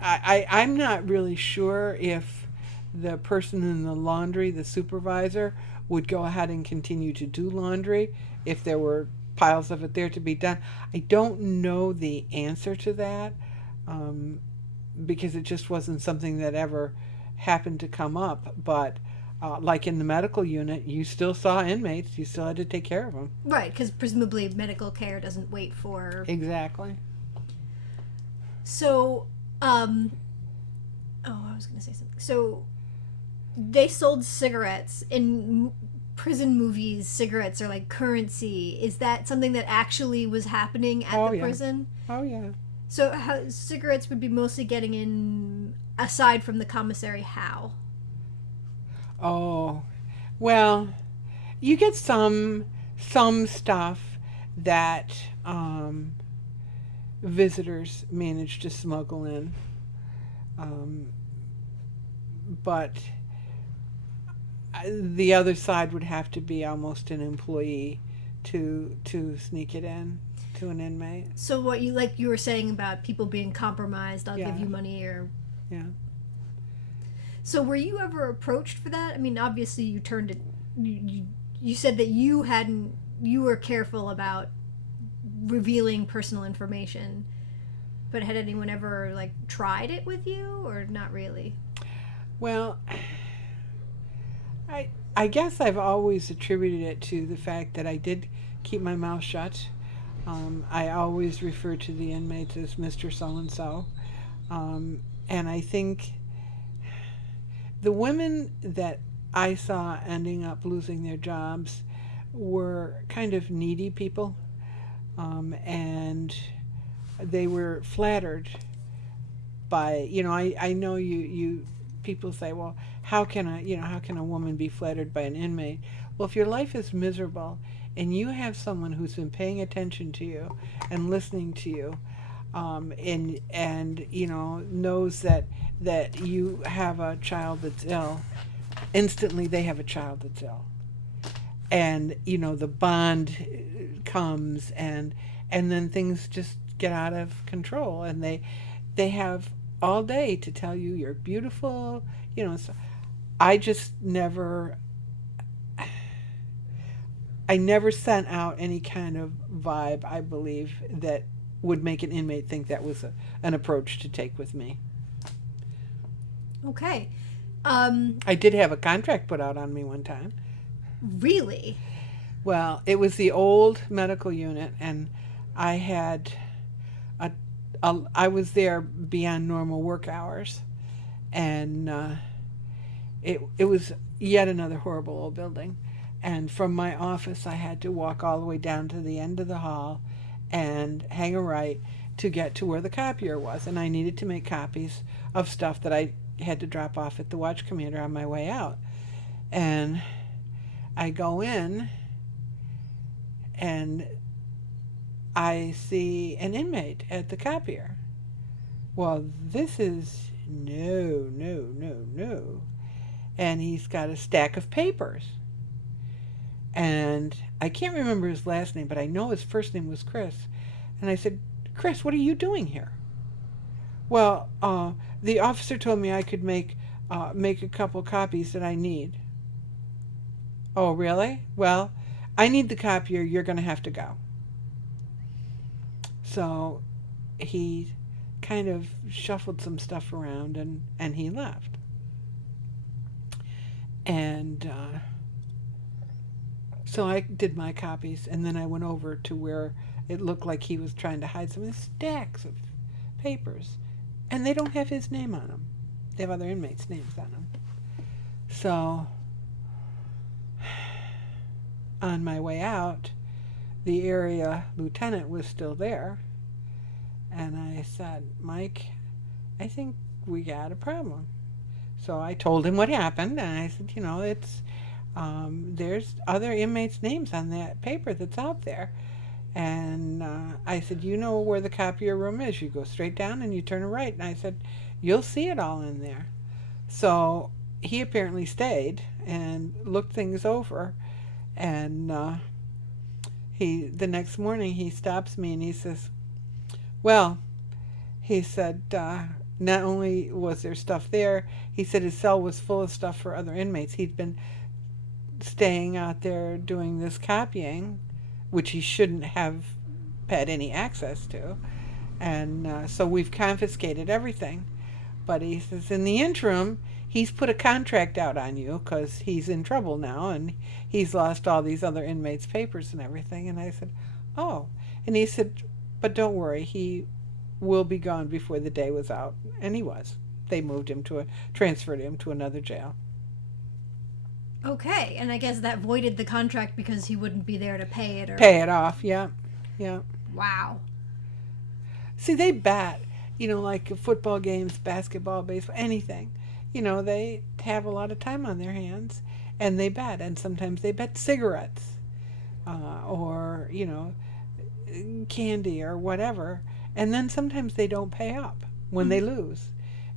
I'm not really sure if the person in the laundry, the supervisor, would go ahead and continue to do laundry if there were piles of it there to be done. I don't know the answer to that because it just wasn't something that ever happened to come up. But like in the medical unit, you still saw inmates. You still had to take care of them. Right, because presumably medical care doesn't wait for... Exactly. So, I was going to say something. So, they sold cigarettes, and prison movies, cigarettes are like currency. Is that something that actually was happening at the prison? Oh, yeah. So how cigarettes would be mostly getting in, aside from the commissary, how? Oh, well, you get some stuff that visitors manage to smuggle in, but the other side would have to be almost an employee to sneak it in to an inmate. So what you were saying about people being compromised, I'll Yeah. give you money, or Yeah. so were you ever approached for that? I mean, obviously you turned it. You said that you hadn't. You were careful about revealing personal information, but had anyone ever like tried it with you, or not really? Well, I guess I've always attributed it to the fact that I did keep my mouth shut. I always refer to the inmates as Mr. So-and-so. And I think the women that I saw ending up losing their jobs were kind of needy people. And they were flattered by, I know you people say, well, how can a woman be flattered by an inmate? Well, if your life is miserable and you have someone who's been paying attention to you and listening to you, and knows that you have a child that's ill, instantly they have a child that's ill, and the bond comes, and then things just get out of control, and they have all day to tell you you're beautiful. So I just never sent out any kind of vibe, I believe, that would make an inmate think that was an approach to take with me. Okay. I did have a contract put out on me one time. Really? Well, it was the old medical unit, and I had I was there beyond normal work hours, and it was yet another horrible old building. And from my office, I had to walk all the way down to the end of the hall and hang a right to get to where the copier was. And I needed to make copies of stuff that I had to drop off at the watch commander on my way out. And I go in, and I see an inmate at the copier. Well, this is no. And he's got a stack of papers. And I can't remember his last name, but I know his first name was Chris. And I said, Chris, what are you doing here? Well, the officer told me I could make a couple copies that I need. Oh, really? Well, I need the copier. You're going to have to go. So he kind of shuffled some stuff around, and he left. And so I did my copies, and then I went over to where it looked like he was trying to hide some of the stacks of papers. And they don't have his name on them. They have other inmates' names on them. So on my way out, the area lieutenant was still there. And I said, Mike, I think we got a problem. So I told him what happened, and I said, it's there's other inmates' names on that paper that's out there. And I said, you know where the copier room is. You go straight down and you turn right. And I said, you'll see it all in there. So he apparently stayed and looked things over. And the next morning he stops me and he says, well, he said, not only was there stuff there, he said his cell was full of stuff for other inmates. He'd been staying out there doing this copying, which he shouldn't have had any access to. And so we've confiscated everything. But he says, in the interim, he's put a contract out on you because he's in trouble now, and he's lost all these other inmates' papers and everything. And I said, oh. And he said, but don't worry, he will be gone before the day was out. And he was. They transferred him to another jail. Okay, and I guess that voided the contract because he wouldn't be there to pay it, or... Pay it off, yeah. Yeah. Wow. See, they bat, like football games, basketball, baseball, anything. They have a lot of time on their hands and they bet. And sometimes they bet cigarettes or, candy or whatever. And then sometimes they don't pay up when they lose.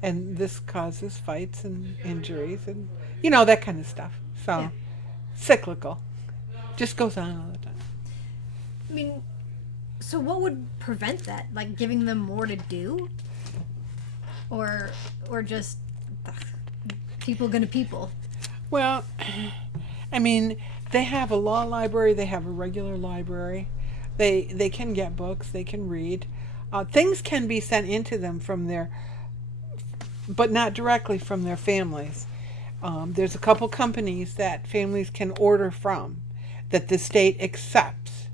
And this causes fights and injuries and, that kind of stuff. So, Yeah. cyclical. Just goes on all the time. I mean, so what would prevent that? Like giving them more to do? Or just ugh, people gonna people? Well, I mean, they have a law library. They have a regular library. They can get books. They can read. Things can be sent into them from but not directly from their families. There's a couple companies that families can order from that the state accepts.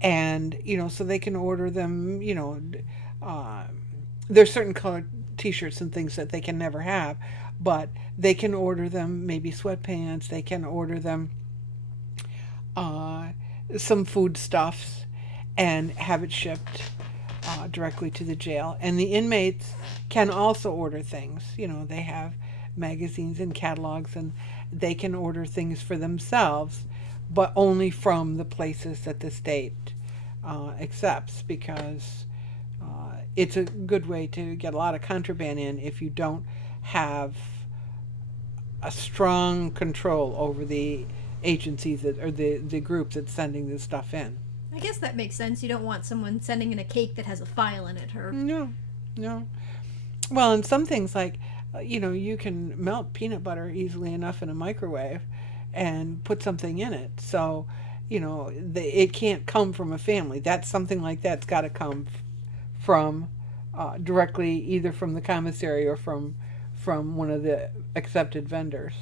And, so they can order them, there's certain colored t-shirts and things that they can never have, but they can order them, maybe sweatpants, they can order them some foodstuffs and have it shipped directly to the jail. And the inmates can also order things. They have magazines and catalogs, and they can order things for themselves, but only from the places that the state accepts, because it's a good way to get a lot of contraband in if you don't have a strong control over the agencies or the group that's sending this stuff in. I guess that makes sense. You don't want someone sending in a cake that has a file in it, or... No. Well, and some things like, you can melt peanut butter easily enough in a microwave and put something in it. So, it can't come from a family. Something like that's got to come from directly either from the commissary or from one of the accepted vendors.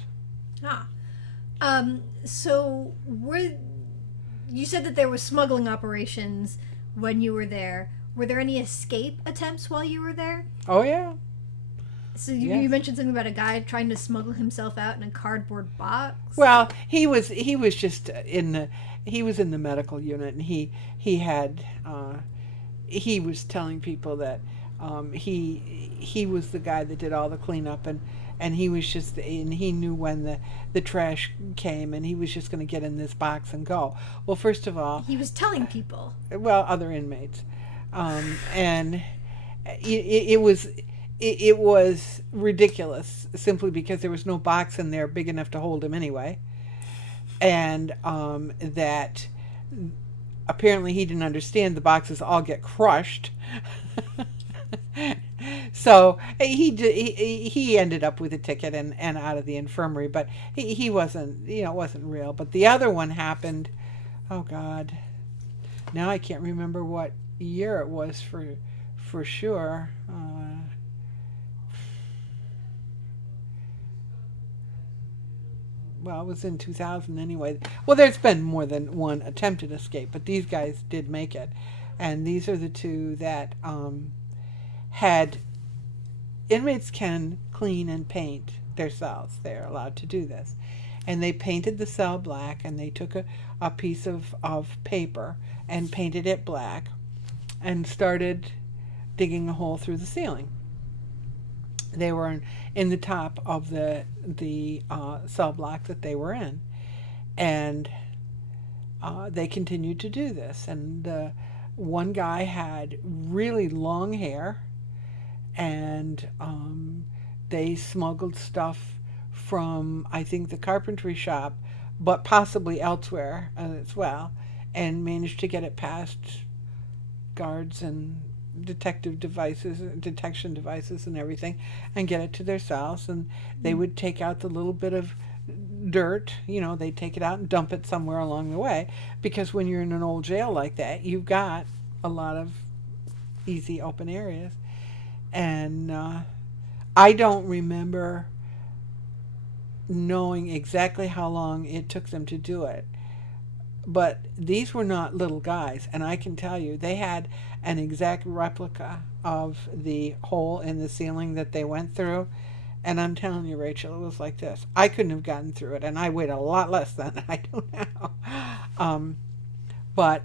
So you said that there were smuggling operations when you were there. Were there any escape attempts while you were there? Oh, yeah. So you mentioned something about a guy trying to smuggle himself out in a cardboard box. Well, he was just in the medical unit, and he was telling people that he was the guy that did all the cleanup, and he was just, and he knew when the trash came, and he was just going to get in this box and go. Well, first of all, he was telling people. Well, other inmates, and it was ridiculous simply because there was no box in there big enough to hold him anyway, and that apparently he didn't understand the boxes all get crushed. So he ended up with a ticket and out of the infirmary, but he wasn't, it wasn't real. But the other one happened, oh God, now I can't remember what year it was for sure. Well, it was in 2000 anyway. Well, there's been more than one attempted escape, but these guys did make it. And these are the two that had... Inmates can clean and paint their cells. They're allowed to do this. And they painted the cell black, and they took a piece of paper and painted it black and started digging a hole through the ceiling. They were in the top of the cell block that they were in, and they continued to do this. And one guy had really long hair, and they smuggled stuff from, I think, the carpentry shop, but possibly elsewhere as well, and managed to get it past guards and detection devices and everything, and get it to their cells. And they would take out the little bit of dirt, they'd take it out and dump it somewhere along the way, because when you're in an old jail like that, you've got a lot of easy open areas. And I don't remember knowing exactly how long it took them to do it, but these were not little guys, and I can tell you they had an exact replica of the hole in the ceiling that they went through, And I'm telling you, Rachel, it was like this. I couldn't have gotten through it, and I weighed a lot less than I do now. But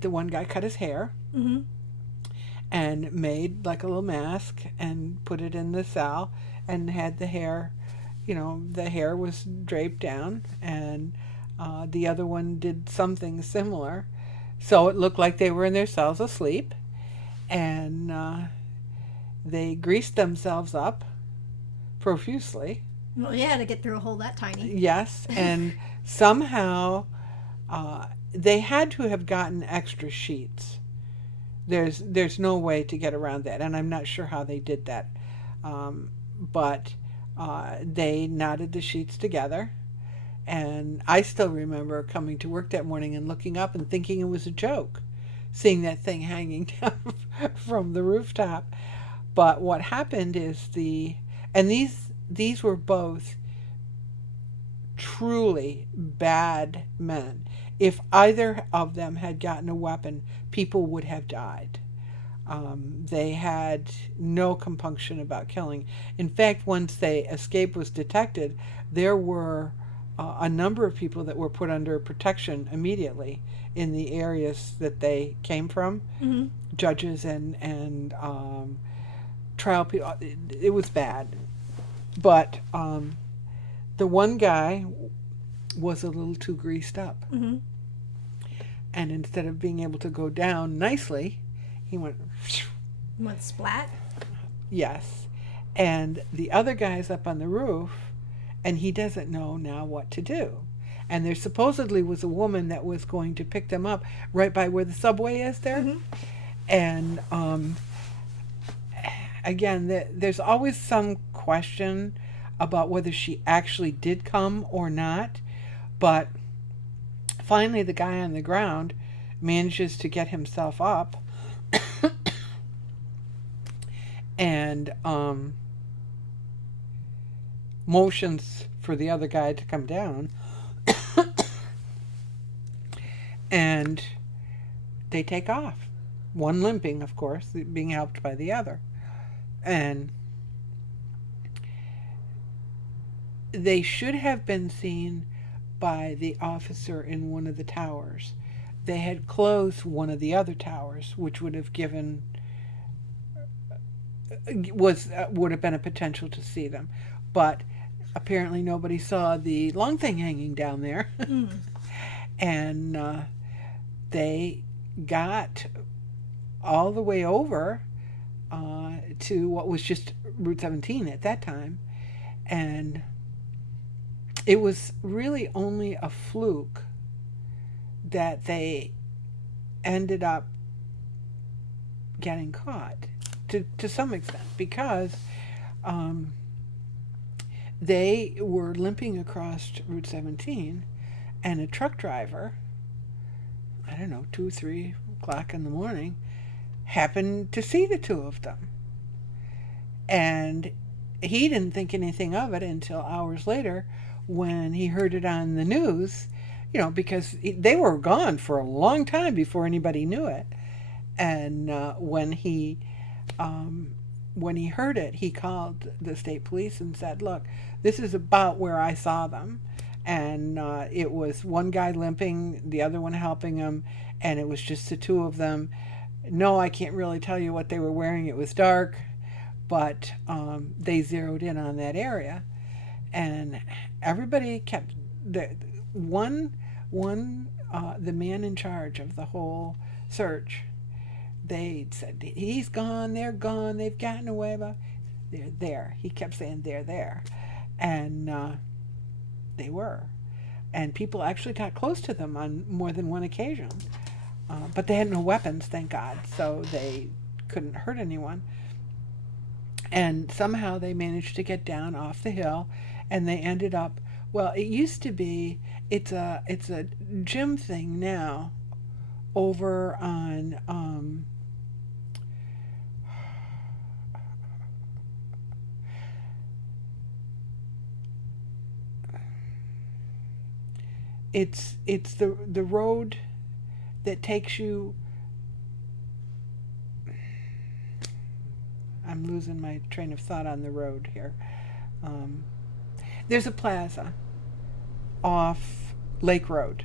the one guy cut his hair and made like a little mask and put it in the cell and had the hair, the hair was draped down, and the other one did something similar. So it looked like they were in their cells asleep, and they greased themselves up profusely. Well, yeah, to get through a hole that tiny. Yes, and somehow they had to have gotten extra sheets. There's no way to get around that, and I'm not sure how they did that. But they knotted the sheets together, and I still remember coming to work that morning and looking up and thinking it was a joke, seeing that thing hanging down from the rooftop. But what happened is these were both truly bad men. If either of them had gotten a weapon, people would have died. They had no compunction about killing. In fact, once the escape was detected, there were a number of people that were put under protection immediately in the areas that they came from. Judges and trial people. It was bad. But the one guy was a little too greased up. And instead of being able to go down nicely, he went splat? Yes. And the other guy's up on the roof, and he doesn't know now what to do. And there supposedly was a woman that was going to pick them up right by where the subway is there. And again, there's always some question about whether she actually did come or not. But finally, the guy on the ground manages to get himself up and motions for the other guy to come down. And they take off. One limping, of course, being helped by the other. And they should have been seen by the officer in one of the towers. They had closed one of the other towers, which would have given would have been a potential to see them. But apparently nobody saw the long thing hanging down there. And they got all the way over to what was just Route 17 at that time. And it was really only a fluke that they ended up getting caught to some extent, because they were limping across Route 17, and a truck driver, I don't know, 2, 3 o'clock in the morning, happened to see the two of them. And he didn't think anything of it until hours later when he heard it on the news, because they were gone for a long time before anybody knew it. And when he heard it, he called the state police and said, "Look, this is about where I saw them." And it was one guy limping, the other one helping him, and it was just the two of them. No, I can't really tell you what they were wearing. It was dark, but they zeroed in on that area. And everybody kept the man in charge of the whole search. They said, "He's gone, they're gone, they've gotten away, but they're there." He kept saying, "They're there." And they were. And people actually got close to them on more than one occasion. But they had no weapons, thank God, so they couldn't hurt anyone. And somehow they managed to get down off the hill, and they ended up, well, it used to be, it's a gym thing now over on it's the road that takes you, I'm losing my train of thought on the road here. Um, there's a plaza off Lake Road,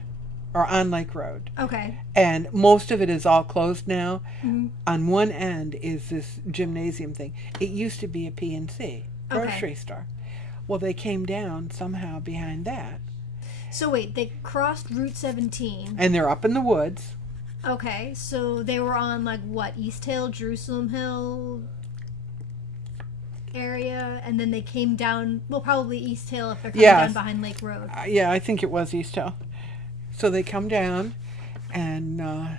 or on Lake Road, Okay. and most of it is all closed now. Mm-hmm. On one end is this gymnasium thing. It used to be a PNC grocery store. Well, they came down somehow behind that, So wait, they crossed Route 17. and they're up in the woods. Okay, so they were on like what, East Hill, Jerusalem Hill area, and then they came down. Well, probably East Hill if they're coming Yes. down behind Lake Road. Yeah, I think it was East Hill. So they come down, and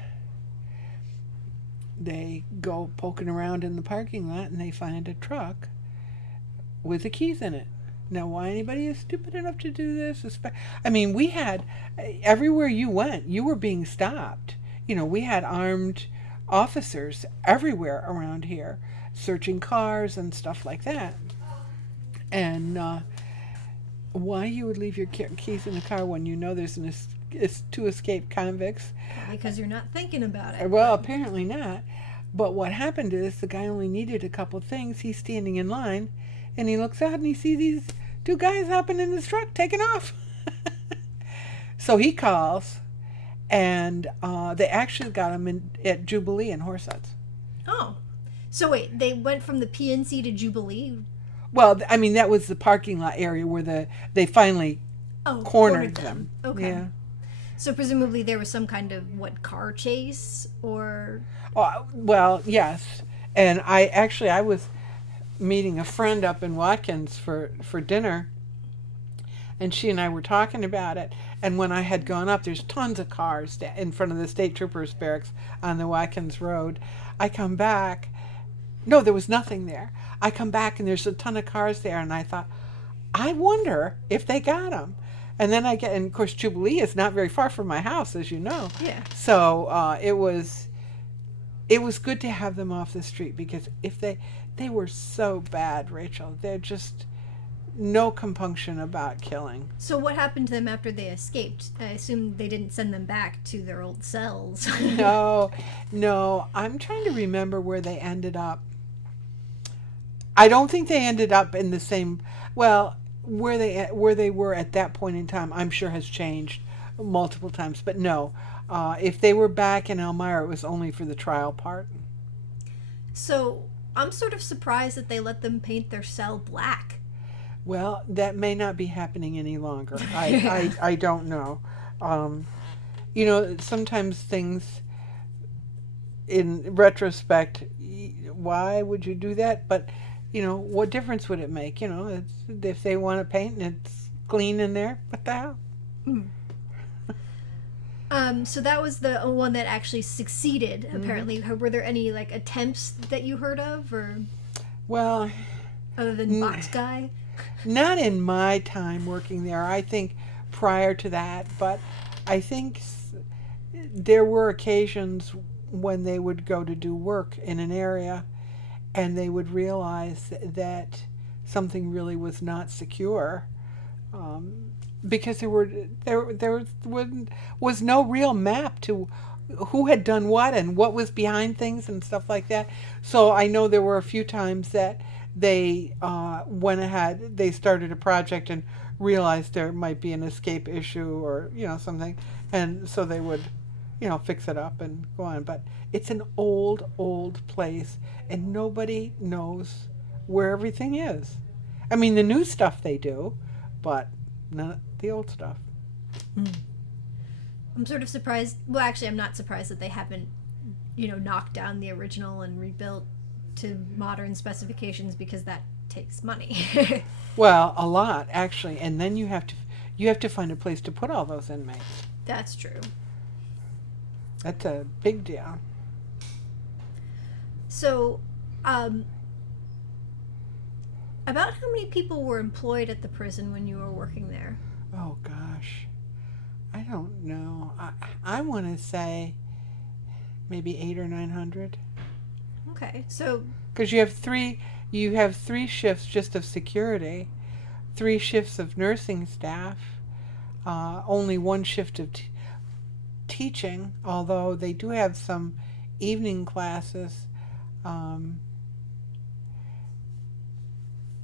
they go poking around in the parking lot, and they find a truck with the keys in it. Now, why anybody is stupid enough to do this? I mean, we had, everywhere you went, you were being stopped. You know, we had armed officers everywhere around here, searching cars and stuff like that. And why you would leave your keys in the car when you know there's two escaped convicts? Because you're not thinking about it. Well, apparently not. But what happened is the guy only needed a couple things. He's standing in line, and he looks out and he sees these two guys hopping in his truck, taking off. So he calls, and they actually got him at Jubilee in Horseheads. Oh. So wait, they went from the PNC to Jubilee? Well, I mean, that was the parking lot area where they finally cornered them. Okay. Yeah. So presumably there was some kind of, car chase or... Well, yes. And I was meeting a friend up in Watkins for dinner, and she and I were talking about it. And when I had gone up, there's tons of cars in front of the state troopers barracks on the Watkins Road. I come back. No, there was nothing there. I come back, and there's a ton of cars there, and I thought, I wonder if they got them. And then and of course, Jubilee is not very far from my house, as you know. Yeah. So it was good to have them off the street, because if they were so bad, Rachel. They're just no compunction about killing. So what happened to them after they escaped? I assume they didn't send them back to their old cells. No. I'm trying to remember where they ended up. I don't think they ended up in the same. Well, where they were at that point in time, I'm sure has changed multiple times. But no, if they were back in Elmira, it was only for the trial part. So I'm sort of surprised that they let them paint their cell black. Well, that may not be happening any longer. I don't know. You know, sometimes things, in retrospect, why would you do that? But, you know, what difference would it make? You know, if they want to paint and it's clean in there, what the hell? So that was the one that actually succeeded, apparently. Mm-hmm. Were there any, attempts that you heard of, or... Well... Other than Box Guy? Not in my time working there. I think prior to that, but I think there were occasions when they would go to do work in an area, and they would realize that something really was not secure, because there was no real map to who had done what and what was behind things and stuff like that. So I know there were a few times that they went ahead, they started a project and realized there might be an escape issue or, something. And so they would, fix it up and go on. But it's an old place, and nobody knows where everything is. I mean, the new stuff they do, but not the old stuff. I'm sort of surprised. Well, actually, I'm not surprised that they haven't, knocked down the original and rebuilt to modern specifications, because that takes money. Well, a lot, actually, and then you have to find a place to put all those inmates. That's true. That's a big deal. So, about how many people were employed at the prison when you were working there? Oh gosh, I don't know. I want to say maybe 800 or 900. Okay, so because you have three shifts just of security, 3 shifts of nursing staff, only 1 shift of teaching, although they do have some evening classes,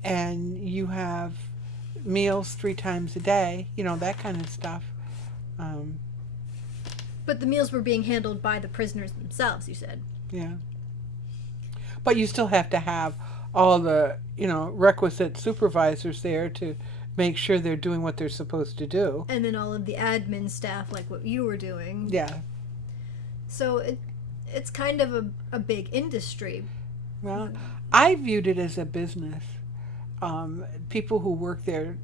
and you have meals 3 times a day, that kind of stuff. Um, But the meals were being handled by the prisoners themselves, you said. yeah. But you still have to have all the, requisite supervisors there to make sure they're doing what they're supposed to do. And then all of the admin staff, like what you were doing. Yeah. So it's kind of a big industry. Well, I viewed it as a business. People who work there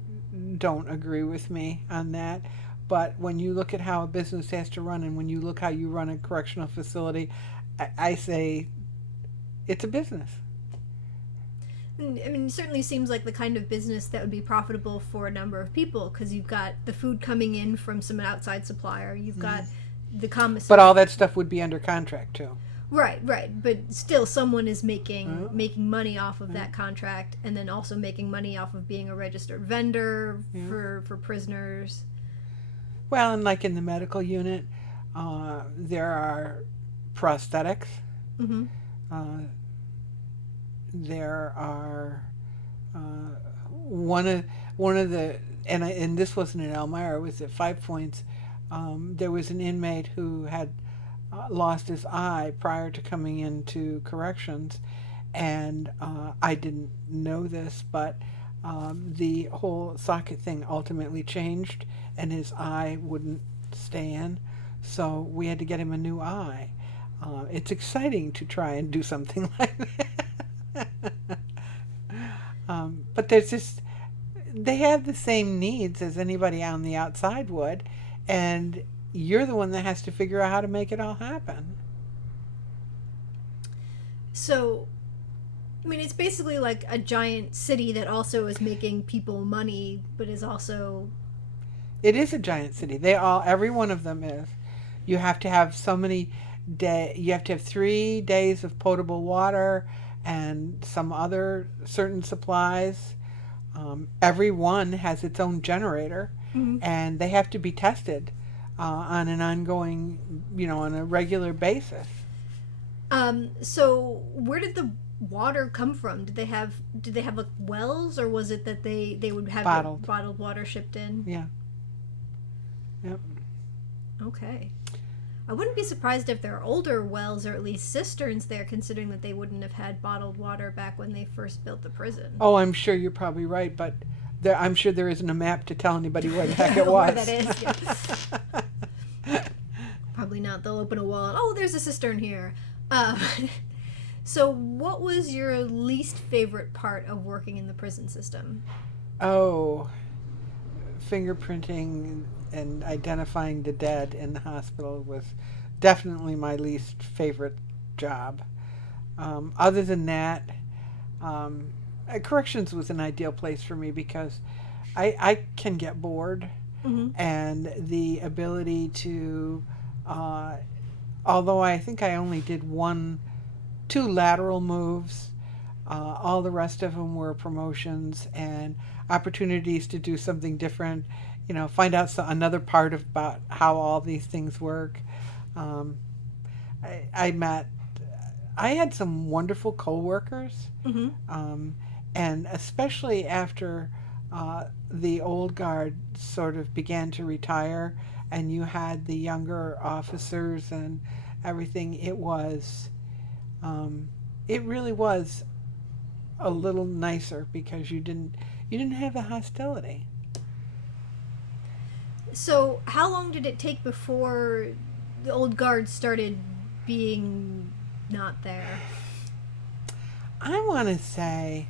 don't agree with me on that. But when you look at how a business has to run, and when you look how you run a correctional facility, I say it's a business. I mean, it certainly seems like the kind of business that would be profitable for a number of people, because you've got the food coming in from some outside supplier. You've got the commissary. But all that stuff would be under contract too. Right. But still, someone is making money off of that contract, and then also making money off of being a registered vendor for prisoners. Well, and like in the medical unit, there are prosthetics. Mm-hmm. There are one of the and this wasn't in Elmira, it was at 5 Points. There was an inmate who had lost his eye prior to coming into corrections, and I didn't know this, but the whole socket thing ultimately changed, and his eye wouldn't stay in, so we had to get him a new eye. It's exciting to try and do something like that. But they have the same needs as anybody on the outside would, and you're the one that has to figure out how to make it all happen. So, I mean, it's basically like a giant city that also is making people money, but is also... It is a giant city. Every one of them is. You have to have you have to have 3 days of potable water and some other certain supplies. Every one has its own generator, and they have to be tested on an ongoing, on a regular basis. So where did the water come from? Did they have like wells, or was it that they would have bottled water shipped in? Yeah. Yep. Okay. I wouldn't be surprised if there are older wells, or at least cisterns there, considering that they wouldn't have had bottled water back when they first built the prison. Oh, I'm sure you're probably right, but I'm sure there isn't a map to tell anybody where the heck it was. Where that is, yeah. Probably not. They'll open a wall and, oh, there's a cistern here. So what was your least favorite part of working in the prison system? Oh, fingerprinting and identifying the dead in the hospital was definitely my least favorite job. Other than that, corrections was an ideal place for me because I can get bored, and the ability to, although I think I only did 2 lateral moves, all the rest of them were promotions and opportunities to do something different, find out another part about how all these things work. I had some wonderful co-workers, and especially after the old guard sort of began to retire and you had the younger officers and everything, it really was a little nicer because you didn't have the hostility. So how long did it take before the old guard started being not there? I want to say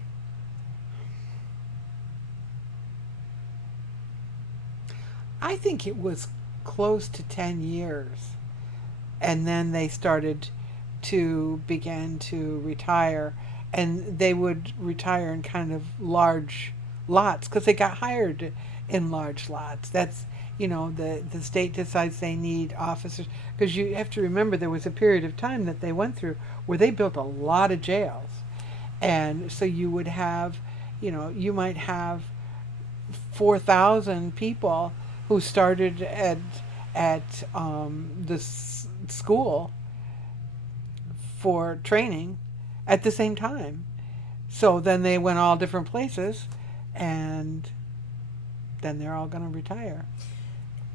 I think it was close to 10 years, and then they started to begin to retire, and they would retire in kind of large lots because they got hired in large lots. That's, the state decides they need officers, because you have to remember there was a period of time that they went through where they built a lot of jails, and so you would have, you might have 4,000 people who started at the school for training at the same time. So then they went all different places, and then they're all going to retire.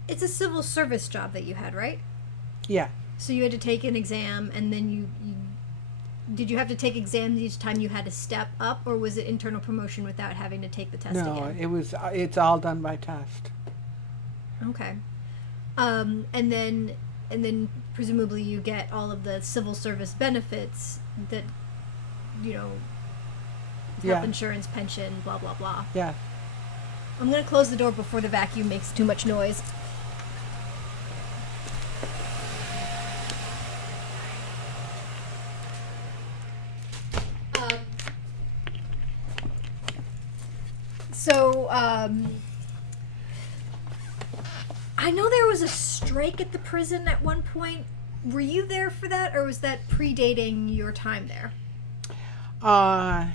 It's a civil service job that you had, right? Yeah. So you had to take an exam, and then you did you have to take exams each time you had to step up, or was it internal promotion without having to take the test No, again? it's all done by test. Okay. And then presumably you get all of the civil service benefits that, you know, health Yeah. insurance, pension, blah blah blah. Yeah. I'm gonna close the door before the vacuum makes too much noise. Um, so, I know there was a strike at the prison at one point. Were you there for that, or was that predating your time there? Uh,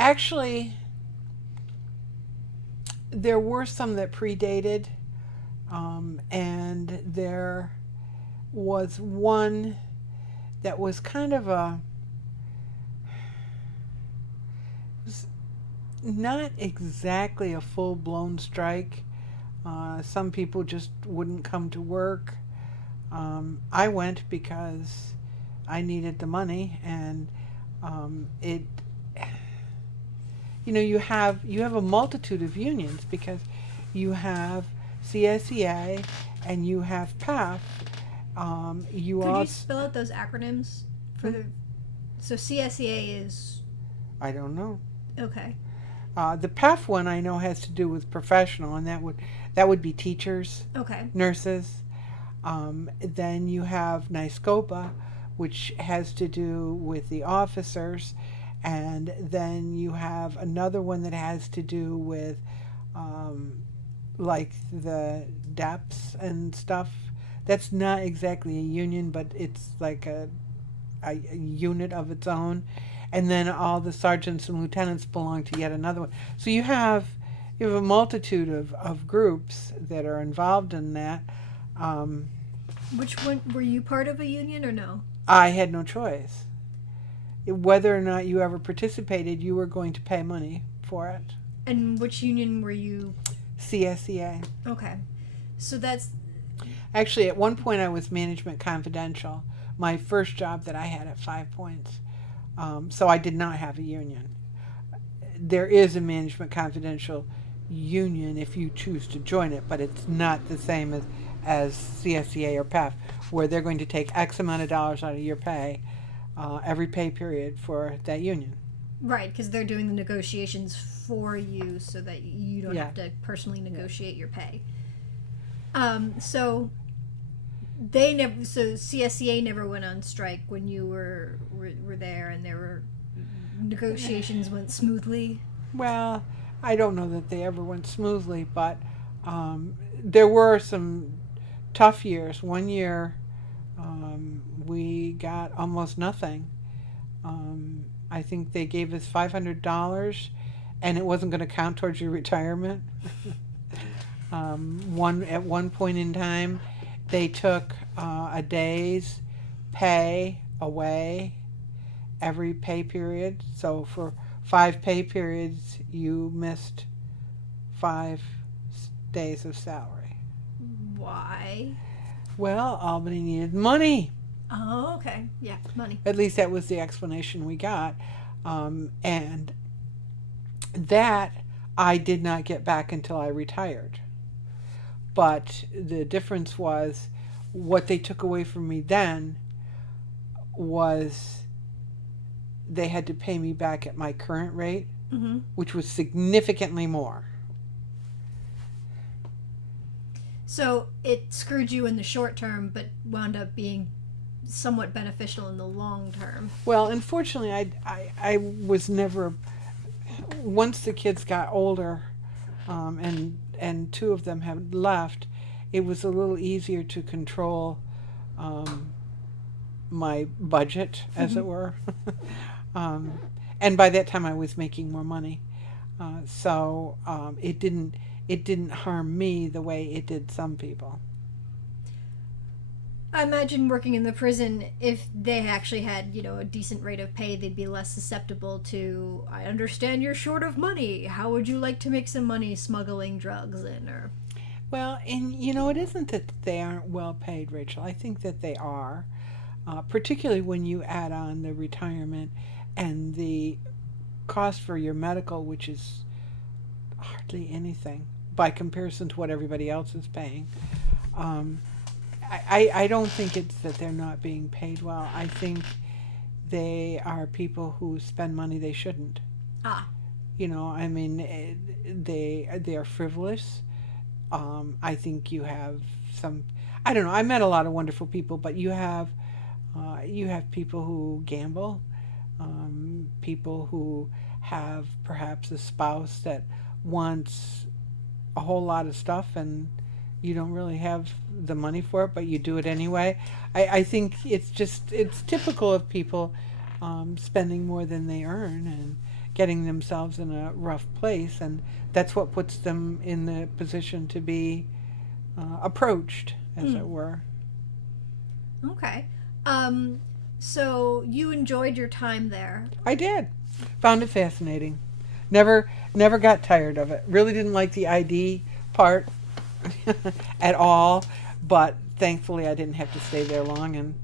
Actually, there were some that predated, and there was one that was kind of was not exactly a full blown strike. Some people just wouldn't come to work. I went because I needed the money, and it. You know, you have a multitude of unions because you have CSEA and you have PAF. You Could you also, spell out those acronyms for the? So CSEA is I don't know. okay. The PAF one I know has to do with professional, and that would be teachers, Okay. nurses. Then you have NYSCOPA, which has to do with the officers, and then you have another one that has to do with like the DEPs and stuff. That's not exactly a union, but it's like a unit of its own. And then all the sergeants and lieutenants belong to yet another one. So you have a multitude of groups that are involved in that. Which one were you part of a union or no? I had no choice. Whether or not you ever participated, you were going to pay money for it. And which union were you? CSEA. Okay. So that's Actually, at one point I was Management Confidential, my first job that I had at 5 Points. So I did not have a union. There is a Management Confidential union if you choose to join it, but it's not the same as CSEA or PAF, where they're going to take X amount of dollars out of your pay every pay period for that union. right, because they're doing the negotiations for you so that you don't Yeah. have to personally negotiate your pay. So they never. So CSCA never went on strike when you were there, and there were negotiations went smoothly. Well, I don't know that they ever went smoothly, but there were some tough years. One year, we got almost nothing. I think they gave us $500, and it wasn't going to count towards your retirement. At one point in time, they took a day's pay away every pay period. So for 5 pay periods, you missed 5 days of salary. Why? Well, Albany needed money. Oh, okay. Yeah, money. At least that was the explanation we got. And that I did not get back until I retired. But the difference was what they took away from me then was they had to pay me back at my current rate, Mm-hmm. which was significantly more. So it screwed you in the short term, but wound up being somewhat beneficial in the long term. Well, unfortunately, I was never. Once the kids got older, and 2 of them had left, it was a little easier to control my budget, as it were. And by that time, I was making more money, so it didn't harm me the way it did some people. I imagine working in the prison, if they actually had, a decent rate of pay, they'd be less susceptible to, I understand you're short of money. How would you like to make some money smuggling drugs in? Or, Well, and it isn't that they aren't well paid, Rachel. I think that they are, particularly when you add on the retirement and the cost for your medical, which is hardly anything by comparison to what everybody else is paying. Um, I don't think it's that they're not being paid well. I think they are people who spend money they shouldn't. ah, I mean, they are frivolous. I think you have some. I don't know. I met a lot of wonderful people, but you have people who gamble, people who have perhaps a spouse that wants a whole lot of stuff and you don't really have the money for it, but you do it anyway. I think it's typical of people spending more than they earn and getting themselves in a rough place, and that's what puts them in the position to be approached, as it were. okay. So you enjoyed your time there. I did. Found it fascinating. Never got tired of it. Really didn't like the ID part at all, but thankfully I didn't have to stay there long and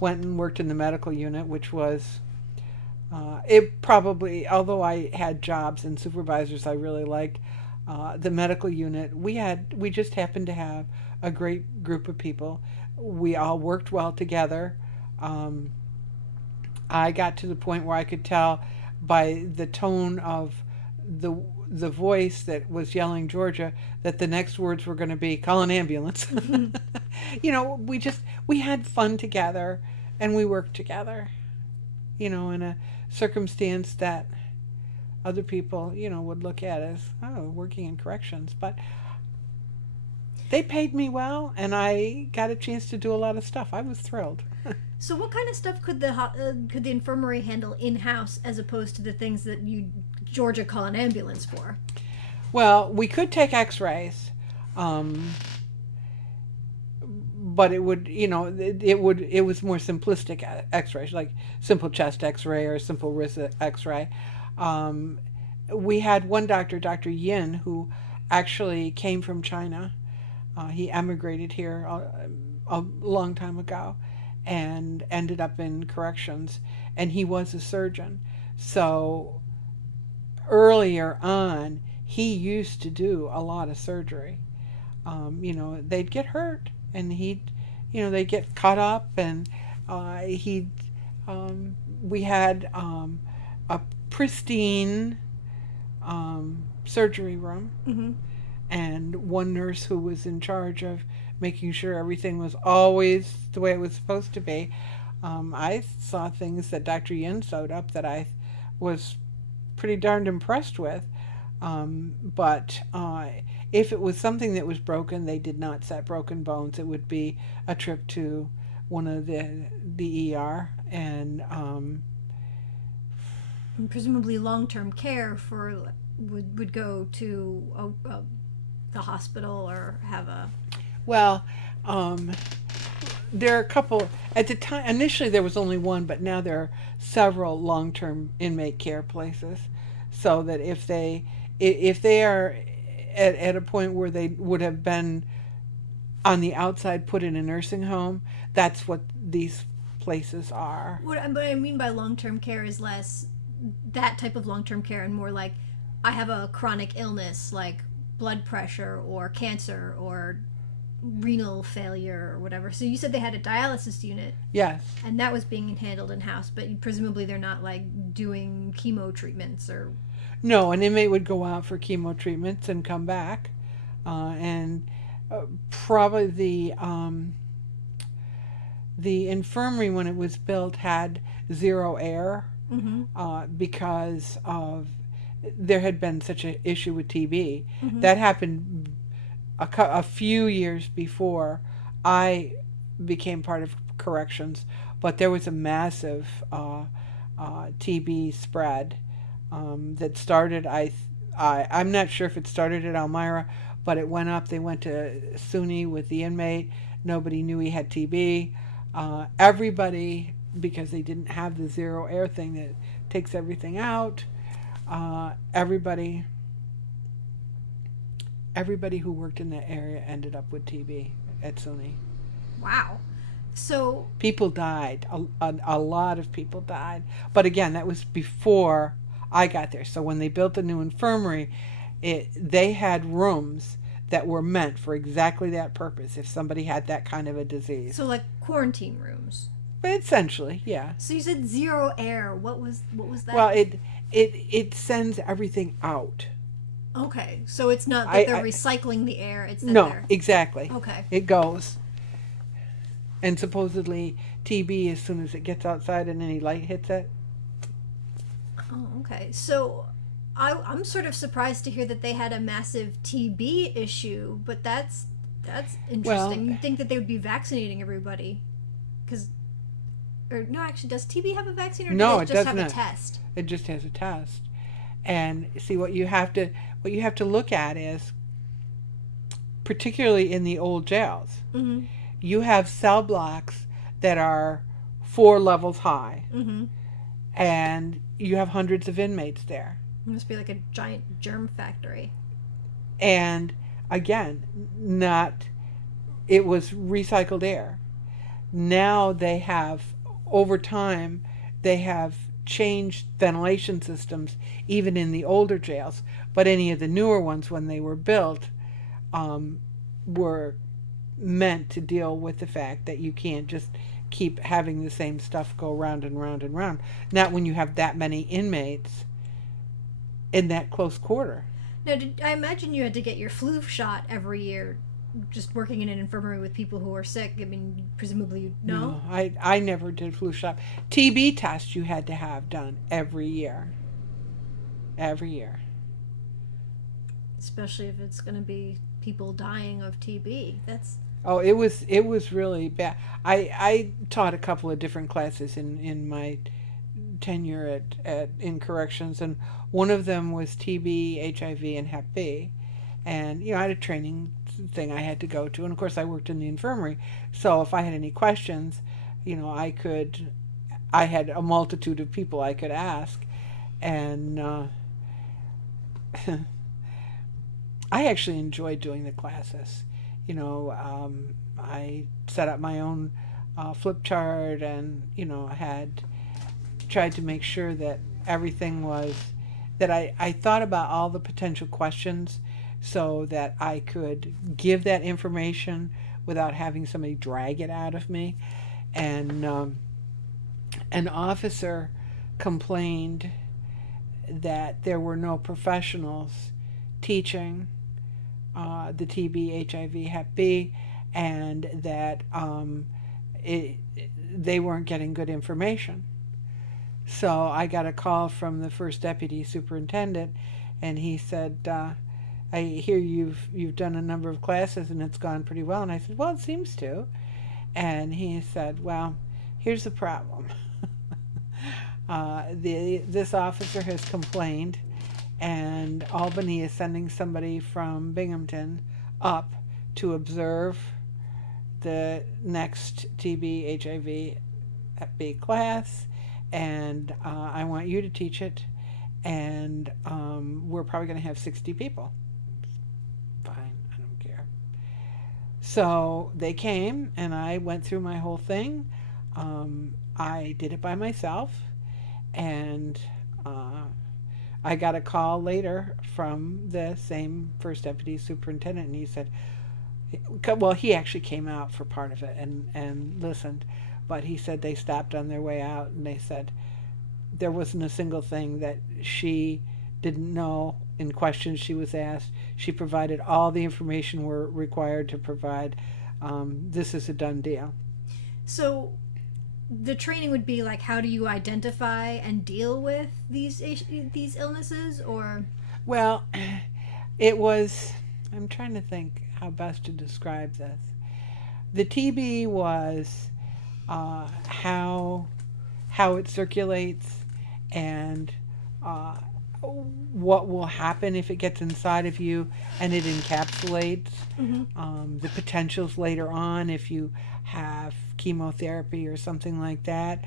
went and worked in the medical unit, which was it probably, although I had jobs and supervisors I really liked, the medical unit, we just happened to have a great group of people. We all worked well together. I got to the point where I could tell by the tone of the voice that was yelling Georgia that the next words were going to be call an ambulance. We had fun together and we worked together, in a circumstance that other people, would look at as, oh, working in corrections. But they paid me well and I got a chance to do a lot of stuff. I was thrilled. So what kind of stuff could the infirmary handle in-house as opposed to the things that you Georgia call an ambulance for? Well, we could take x-rays, but it would, it was more simplistic x-rays, like simple chest x-ray or simple wrist x-ray. We had one doctor, Dr. Yin, who actually came from China. He emigrated here a long time ago and ended up in corrections, and he was a surgeon. So earlier on, he used to do a lot of surgery. They'd get hurt, and they'd get cut up, and we had a pristine surgery room, Mm-hmm. and one nurse who was in charge of making sure everything was always the way it was supposed to be. I saw things that Dr. Yin sewed up that I was pretty darned impressed with. But if it was something that was broken, they did not set broken bones. It would be a trip to one of the ER, and presumably long-term care would go to the hospital or have a. Well, there are a couple. At the time, initially there was only one, but now there are several long-term inmate care places. So that if they are at a point where they would have been on the outside put in a nursing home, that's what these places are. What I mean by long-term care is less that type of long-term care and more like I have a chronic illness like blood pressure or cancer or renal failure or whatever. So you said they had a dialysis unit. Yes. And that was being handled in-house, but presumably they're not like doing chemo treatments or. No, an inmate would go out for chemo treatments and come back, and probably the infirmary when it was built had zero air, because of there had been such an issue with TB. That happened a few years before I became part of corrections, but there was a massive TB spread that started. I'm not sure if it started at Elmira, but it went up. They went to SUNY with the inmate. Nobody knew he had TB. Everybody, because they didn't have the zero air thing that takes everything out, everybody who worked in that area ended up with TB at SUNY. Wow. So people died. A lot of people died. But again, that was before I got there. So when they built the new infirmary, they had rooms that were meant for exactly that purpose if somebody had that kind of a disease. So like quarantine rooms. But essentially, yeah. So you said zero air. What was that? Well, it sends everything out. Okay. So it's not that they're recycling the air. It's that no, they're... exactly. Okay. It goes. And supposedly TB, as soon as it gets outside and any light hits it. Oh, okay. So I'm sort of surprised to hear that they had a massive TB issue, but that's interesting. Well, You'd think that they would be vaccinating everybody. No, actually, does TB have a vaccine, or no, does it just have doesn't. a test? It just has a test. And see, what you have to look at is, particularly in the old jails, Mm-hmm. you have cell blocks that are 4 levels high, Mm-hmm. and you have hundreds of inmates there. It must be like a giant germ factory. And again, it was recycled air. Now they have, over time, they have changed ventilation systems even in the older jails, but any of the newer ones when they were built were meant to deal with the fact that you can't just keep having the same stuff go round and round and round, not when you have that many inmates in that close quarter. Now, I imagine you had to get your flu shot every year, just working in an infirmary with people who are sick. I mean, presumably you know? No, I never did flu shot. TB test you had to have done every year. Every year. Especially if it's going to be people dying of TB. Oh, it was really bad. I taught a couple of different classes in my tenure in corrections, and one of them was TB, HIV, and Hep B. And I had a training thing I had to go to, and of course I worked in the infirmary, so if I had any questions, I had a multitude of people I could ask. And I actually enjoyed doing the classes. I set up my own flip chart, and I had tried to make sure that everything was, that I thought about all the potential questions so that I could give that information without having somebody drag it out of me. And an officer complained that there were no professionals teaching the TB, HIV, Hep B, and that they weren't getting good information. So I got a call from the first deputy superintendent, and he said, I hear you've done a number of classes and it's gone pretty well. And I said, well, it seems to. And he said, well, here's the problem. This officer has complained, and Albany is sending somebody from Binghamton up to observe the next TB, HIV, Hep B class, and I want you to teach it, and we're probably going to have 60 people. Fine, I don't care. So they came, and I went through my whole thing. I did it by myself, and I got a call later from the same first deputy superintendent, and he said, well, he actually came out for part of it and listened, but he said they stopped on their way out, and they said there wasn't a single thing that she didn't know in questions she was asked. She provided all the information we're required to provide. This is a done deal. So the training would be like, how do you identify and deal with these illnesses, or? Well, it was, I'm trying to think how best to describe this. The TB was how it circulates, and what will happen if it gets inside of you and it encapsulates the potentials later on if you have chemotherapy or something like that.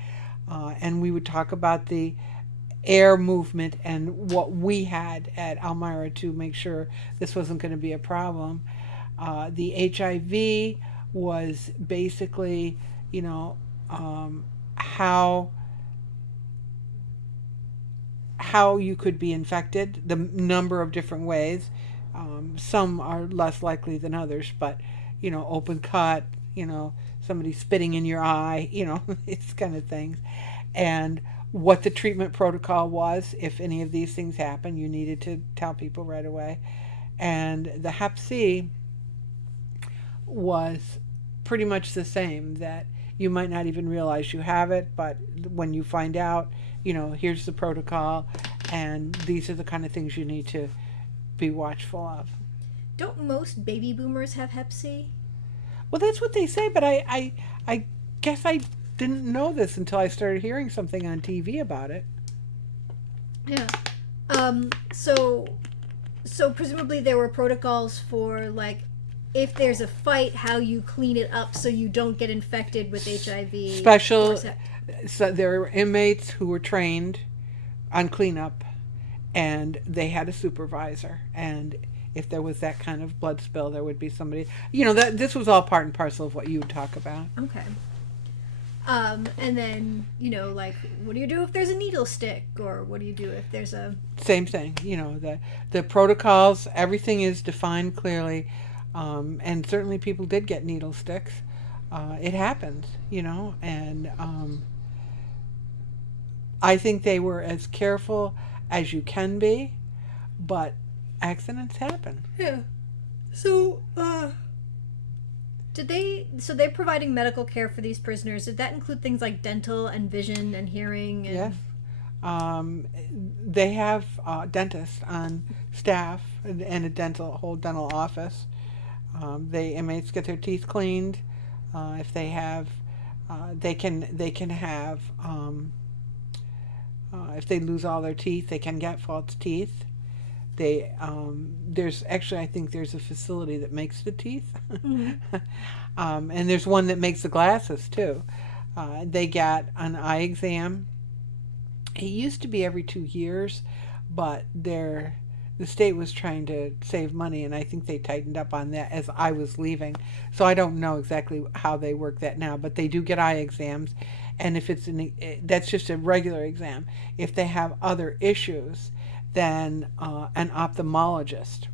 And we would talk about the air movement and what we had at Elmira to make sure this wasn't going to be a problem. The HIV was basically, how you could be infected, the number of different ways. Some are less likely than others, but open cut, somebody spitting in your eye, these kind of things, and what the treatment protocol was. If any of these things happen, you needed to tell people right away. And the Hep C was pretty much the same, that you might not even realize you have it, but when you find out, here's the protocol, and these are the kind of things you need to be watchful of. Don't most baby boomers have Hep C? Well, that's what they say, but I guess I didn't know this until I started hearing something on TV about it. Yeah. So presumably there were protocols for, like, if there's a fight, how you clean it up so you don't get infected with HIV. So there were inmates who were trained on cleanup, and they had a supervisor, and if there was that kind of blood spill, there would be somebody, that this was all part and parcel of what you would talk about. Okay. And then, like, what do you do if there's a needle stick, or what do you do if there's a... Same thing, the protocols, everything is defined clearly, and certainly people did get needle sticks. It happens, and I think they were as careful as you can be, but accidents happen. Yeah. So, they're providing medical care for these prisoners. Did that include things like dental and vision and hearing? And... Yes. They have dentists on staff and a whole dental office. The inmates get their teeth cleaned. If they have, they can have, if they lose all their teeth, they can get false teeth. There's actually, I think there's a facility that makes the teeth. Mm-hmm. And there's one that makes the glasses too. They get an eye exam. It used to be every 2 years, but the state was trying to save money, and I think they tightened up on that as I was leaving. So I don't know exactly how they work that now, but they do get eye exams, and if that's just a regular exam. If they have other issues, then an ophthalmologist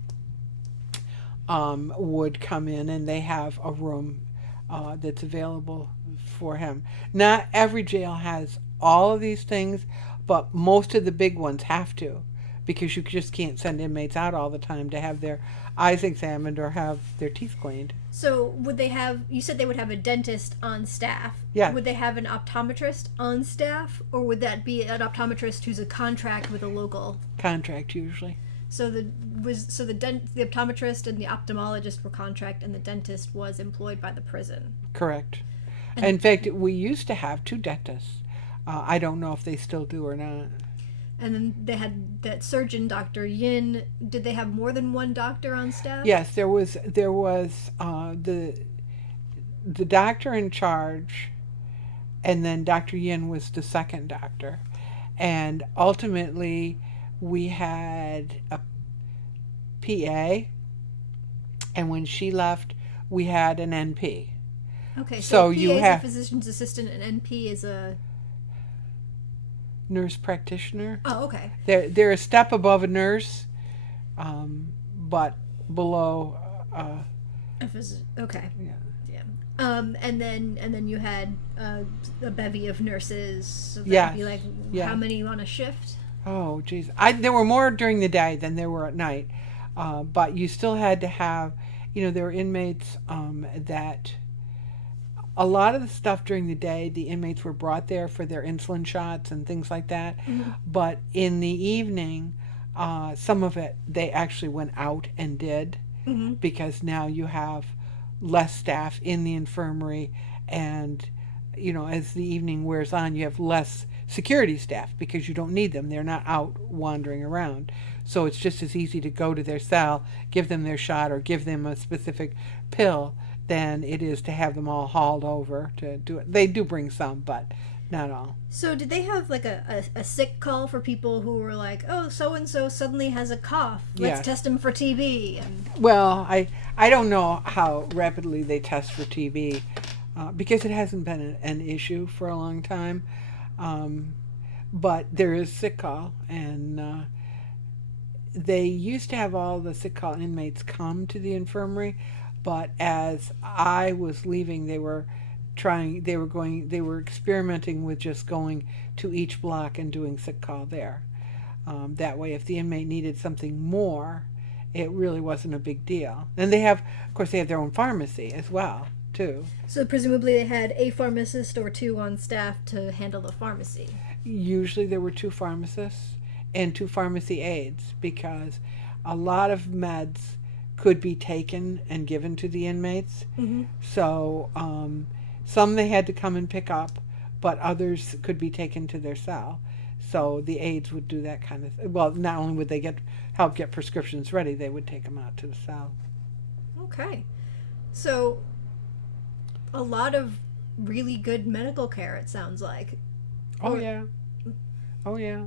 would come in, and they have a room that's available for him. Not every jail has all of these things, but most of the big ones have to, because you just can't send inmates out all the time to have their eyes examined or have their teeth cleaned. So would they have, you said they would have a dentist on staff. Yeah. Would they have an optometrist on staff, or would that be an optometrist who's a contract with a local? Contract usually. So the optometrist and the ophthalmologist were contract, and the dentist was employed by the prison. Correct. In fact, we used to have 2 dentists. I don't know if they still do or not. And then they had that surgeon, Dr. Yin. Did they have more than one doctor on staff? Yes, there was the doctor in charge, and then Dr. Yin was the second doctor. And ultimately, we had a PA, and when she left, we had an NP. Okay, so PA is a physician's assistant, and NP is a... nurse practitioner. Oh, okay. They're a step above a nurse, but below. Okay. Yeah. And then you had a bevy of nurses. So that'd yes. be like how many on a shift? Oh, geez. There were more during the day than there were at night, but you still had to have. There were inmates that. A lot of the stuff during the day, the inmates were brought there for their insulin shots and things like that. Mm-hmm. But in the evening, some of it they actually went out and did, mm-hmm. because now you have less staff in the infirmary, and as the evening wears on, you have less security staff because you don't need them. They're not out wandering around. So it's just as easy to go to their cell, give them their shot, or give them a specific pill than it is to have them all hauled over to do it. They do bring some, but not all. So did they have like a sick call for people who were like, oh, so-and-so suddenly has a cough. Let's Yes. test him for TB. And Well, I don't know how rapidly they test for TB because it hasn't been an issue for a long time. But there is sick call, and they used to have all the sick call inmates come to the infirmary, but as I was leaving, they were experimenting with just going to each block and doing sick call there. That way, if the inmate needed something more, it really wasn't a big deal. And of course, they have their own pharmacy as well, too. so presumably they had a pharmacist or two on staff to handle the pharmacy. Usually there were 2 pharmacists and 2 pharmacy aides because a lot of meds could be taken and given to the inmates. Mm-hmm. So some they had to come and pick up, but others could be taken to their cell. So the aides would do that kind of well, not only would they help get prescriptions ready, they would take them out to the cell. Okay. So a lot of really good medical care, it sounds like. Oh yeah. Oh yeah.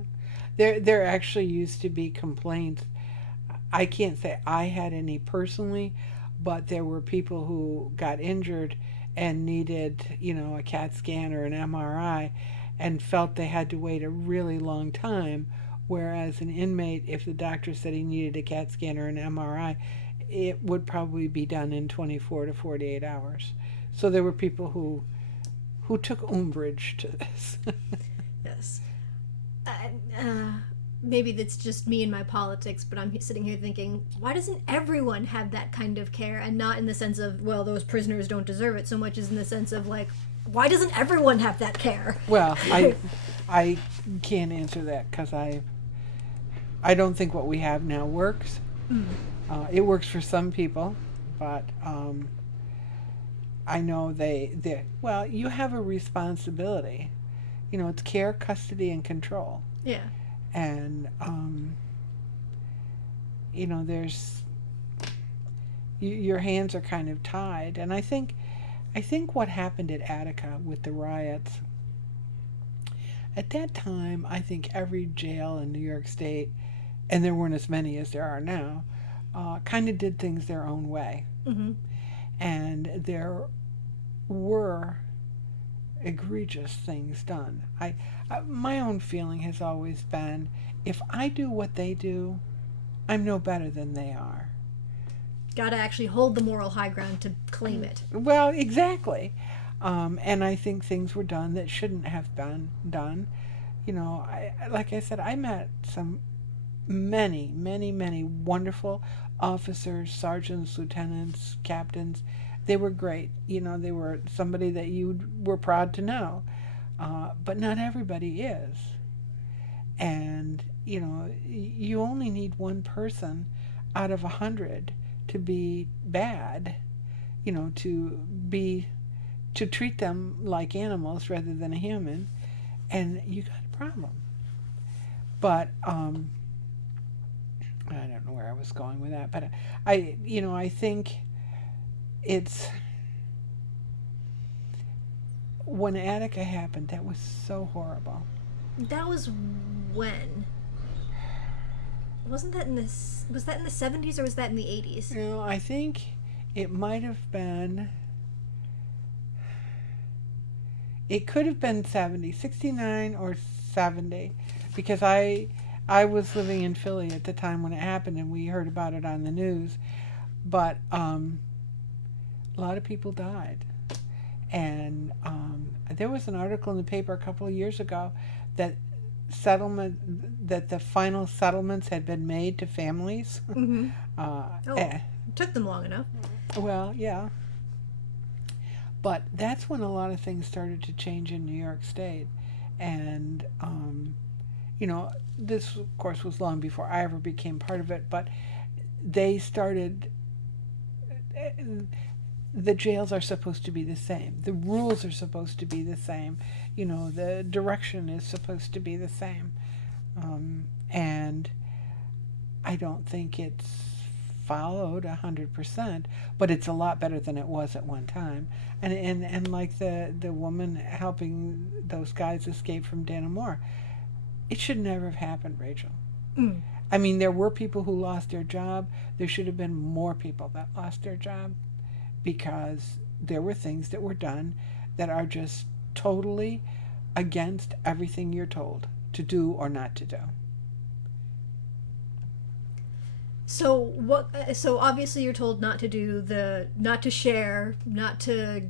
There actually used to be complaints. I can't say I had any personally, but there were people who got injured and needed, a CAT scan or an MRI and felt they had to wait a really long time, whereas an inmate, if the doctor said he needed a CAT scan or an MRI, it would probably be done in 24 to 48 hours. So there were people who took umbrage to this. Yes. Maybe that's just me and my politics, but I'm sitting here thinking, why doesn't everyone have that kind of care? And not in the sense of, well, those prisoners don't deserve it, so much as in the sense of, like, why doesn't everyone have that care? Well, I can't answer that because I don't think what we have now works. Mm. It works for some people, but I know well, you have a responsibility. It's care, custody, and control. Yeah. And there's your hands are kind of tied. And I think what happened at Attica with the riots, at that time, I think every jail in New York State, and there weren't as many as there are now, kind of did things their own way. Mm-hmm. And there were egregious things done. My own feeling has always been, if I do what they do, I'm no better than they are. Gotta actually hold the moral high ground to claim it. Well, exactly. And I think things were done that shouldn't have been done. Like I said, I met many wonderful officers, sergeants, lieutenants, captains. They were great. They were somebody that you were proud to know. But not everybody is. And, you only need one person out of 100 to be bad, to treat them like animals rather than a human, and you got a problem. But, I don't know where I was going with that, but I think it's, when Attica happened, that was so horrible. That was when? Wasn't that was that in the 70s or was that in the 80s? I think it might have been, it could have been 69 or 70, because I was living in Philly at the time when it happened, and we heard about it on the news. But a lot of people died. And there was an article in the paper a couple of years ago that the final settlements had been made to families. Mm-hmm. It took them long enough. Well, yeah. But that's when a lot of things started to change in New York State. And, this, of course, was long before I ever became part of it, but they started the jails are supposed to be the same. The rules are supposed to be the same. The direction is supposed to be the same. And I don't think it's followed 100%, but it's a lot better than it was at one time. And like the woman helping those guys escape from Dannemora, it should never have happened, Rachel. Mm. I mean, there were people who lost their job. There should have been more people that lost their job, because there were things that were done that are just totally against everything you're told to do or not to do. So what? So obviously you're told not to do not to share, not to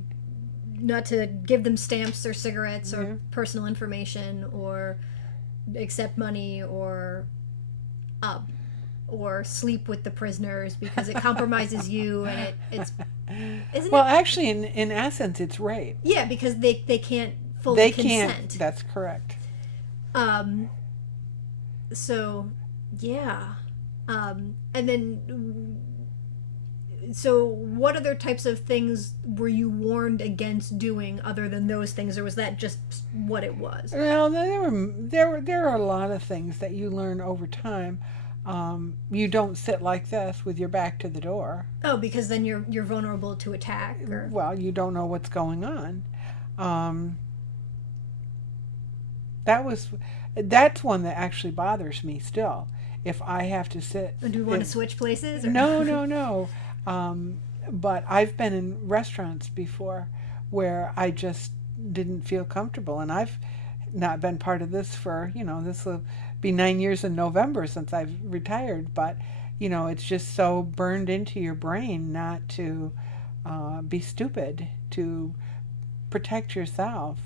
give them stamps or cigarettes or personal information, or accept money, or sleep with the prisoners because it compromises you, and it's isn't Well, it? actually, in essence, it's rape. Yeah, because they can't fully They consent. can't. That's correct. So yeah. And then, so what other types of things were you warned against doing other than those things, or was that just what it was? Well, there are a lot of things that you learn over time. You don't sit like this with your back to the door. Oh, because then you're vulnerable to attack. Or... Well, you don't know what's going on. That's one that actually bothers me still. If I have to sit... Do you want to switch places? Or? No. But I've been in restaurants before where I just didn't feel comfortable. And I've not been part of this for, this will be 9 years in November since I've retired. But, it's just so burned into your brain not to be stupid, to protect yourself,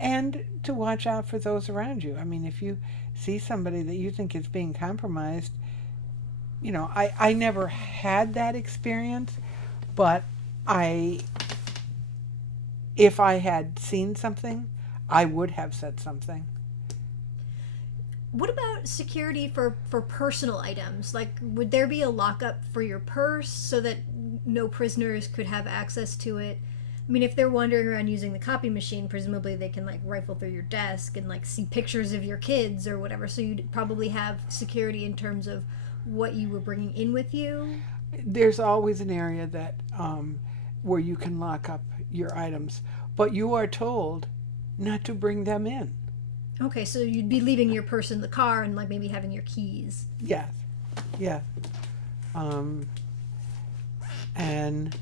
and to watch out for those around you. I mean, if you see somebody that you think is being compromised, I never had that experience, but if I had seen something, I would have said something. What about security for personal items? Like, would there be a lockup for your purse so that no prisoners could have access to it? I mean, if they're wandering around using the copy machine, presumably they can, rifle through your desk and, see pictures of your kids or whatever. So you'd probably have security in terms of what you were bringing in with you. There's always an area that where you can lock up your items, but you are told not to bring them in. Okay, so you'd be leaving your purse in the car and, maybe having your keys. Yes. Yeah. And,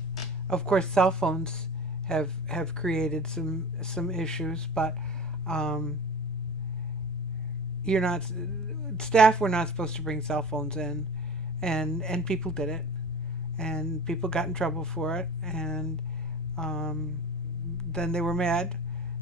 of course, cell phones have created some issues, but staff were not supposed to bring cell phones in, and people did it, and people got in trouble for it, and then they were mad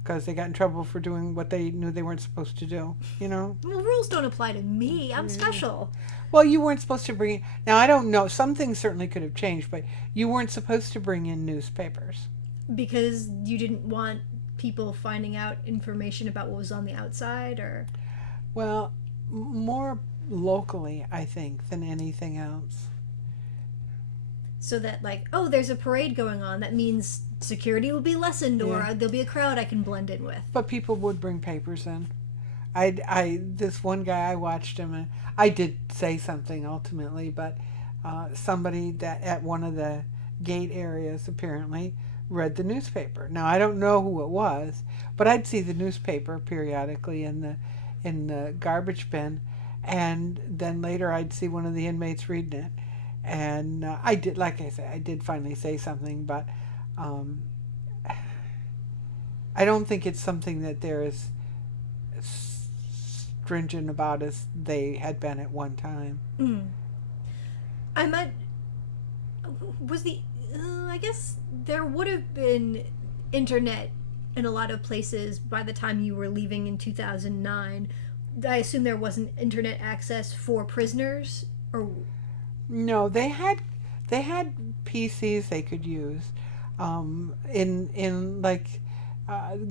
because they got in trouble for doing what they knew they weren't supposed to do. Well, rules don't apply to me. I'm special. Well, you weren't supposed to bring. Now, I don't know. Some things certainly could have changed, but you weren't supposed to bring in newspapers. Because you didn't want people finding out information about what was on the outside, or? Well, more locally, I think, than anything else. So that, there's a parade going on. That means security will be lessened, or there'll be a crowd I can blend in with. But people would bring papers in. This one guy, I watched him, and I did say something ultimately, but somebody that at one of the gate areas apparently read the newspaper. Now, I don't know who it was, but I'd see the newspaper periodically in the garbage bin, and then later I'd see one of the inmates reading it. And I did, like I said, I did finally say something, but I don't think it's something that they're as stringent about as they had been at one time. I guess there would have been internet in a lot of places by the time you were leaving in 2009. I assume there wasn't internet access for prisoners, or... No, they had PCs they could use. In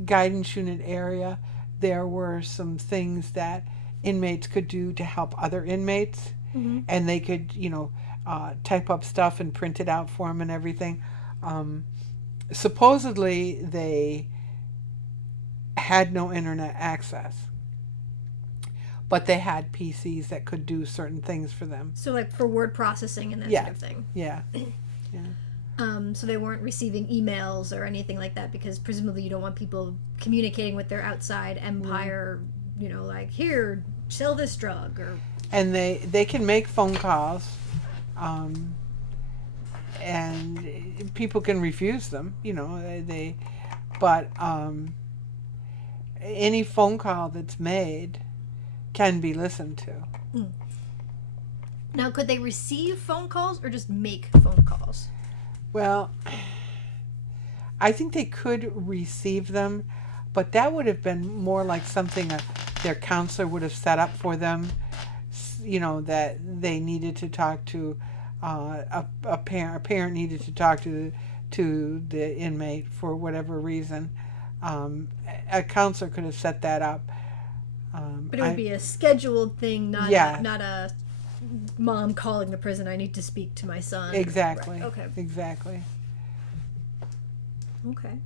guidance unit area, there were some things that inmates could do to help other inmates, and they could type up stuff and print it out for them and everything. supposedly they had no internet access, but they had PCs that could do certain things for them. So like for word processing and that Yeah. sort of thing. Yeah. Yeah. So they weren't receiving emails or anything like that because presumably you don't want people communicating with their outside empire, you know, like, here, sell this drug or... And they can make phone calls, and people can refuse them, you know, but any phone call that's made can be listened to. Now, could they receive phone calls or just make phone calls? Well, I think they could receive them, but that would have been more like something their counselor would have set up for them, you know, that they needed to talk to a parent needed to talk to the inmate for whatever reason. A counselor could have set that up. But it would be a scheduled thing, not a mom calling the prison, I need to speak to my son. Exactly. Right. Okay. Exactly. Okay.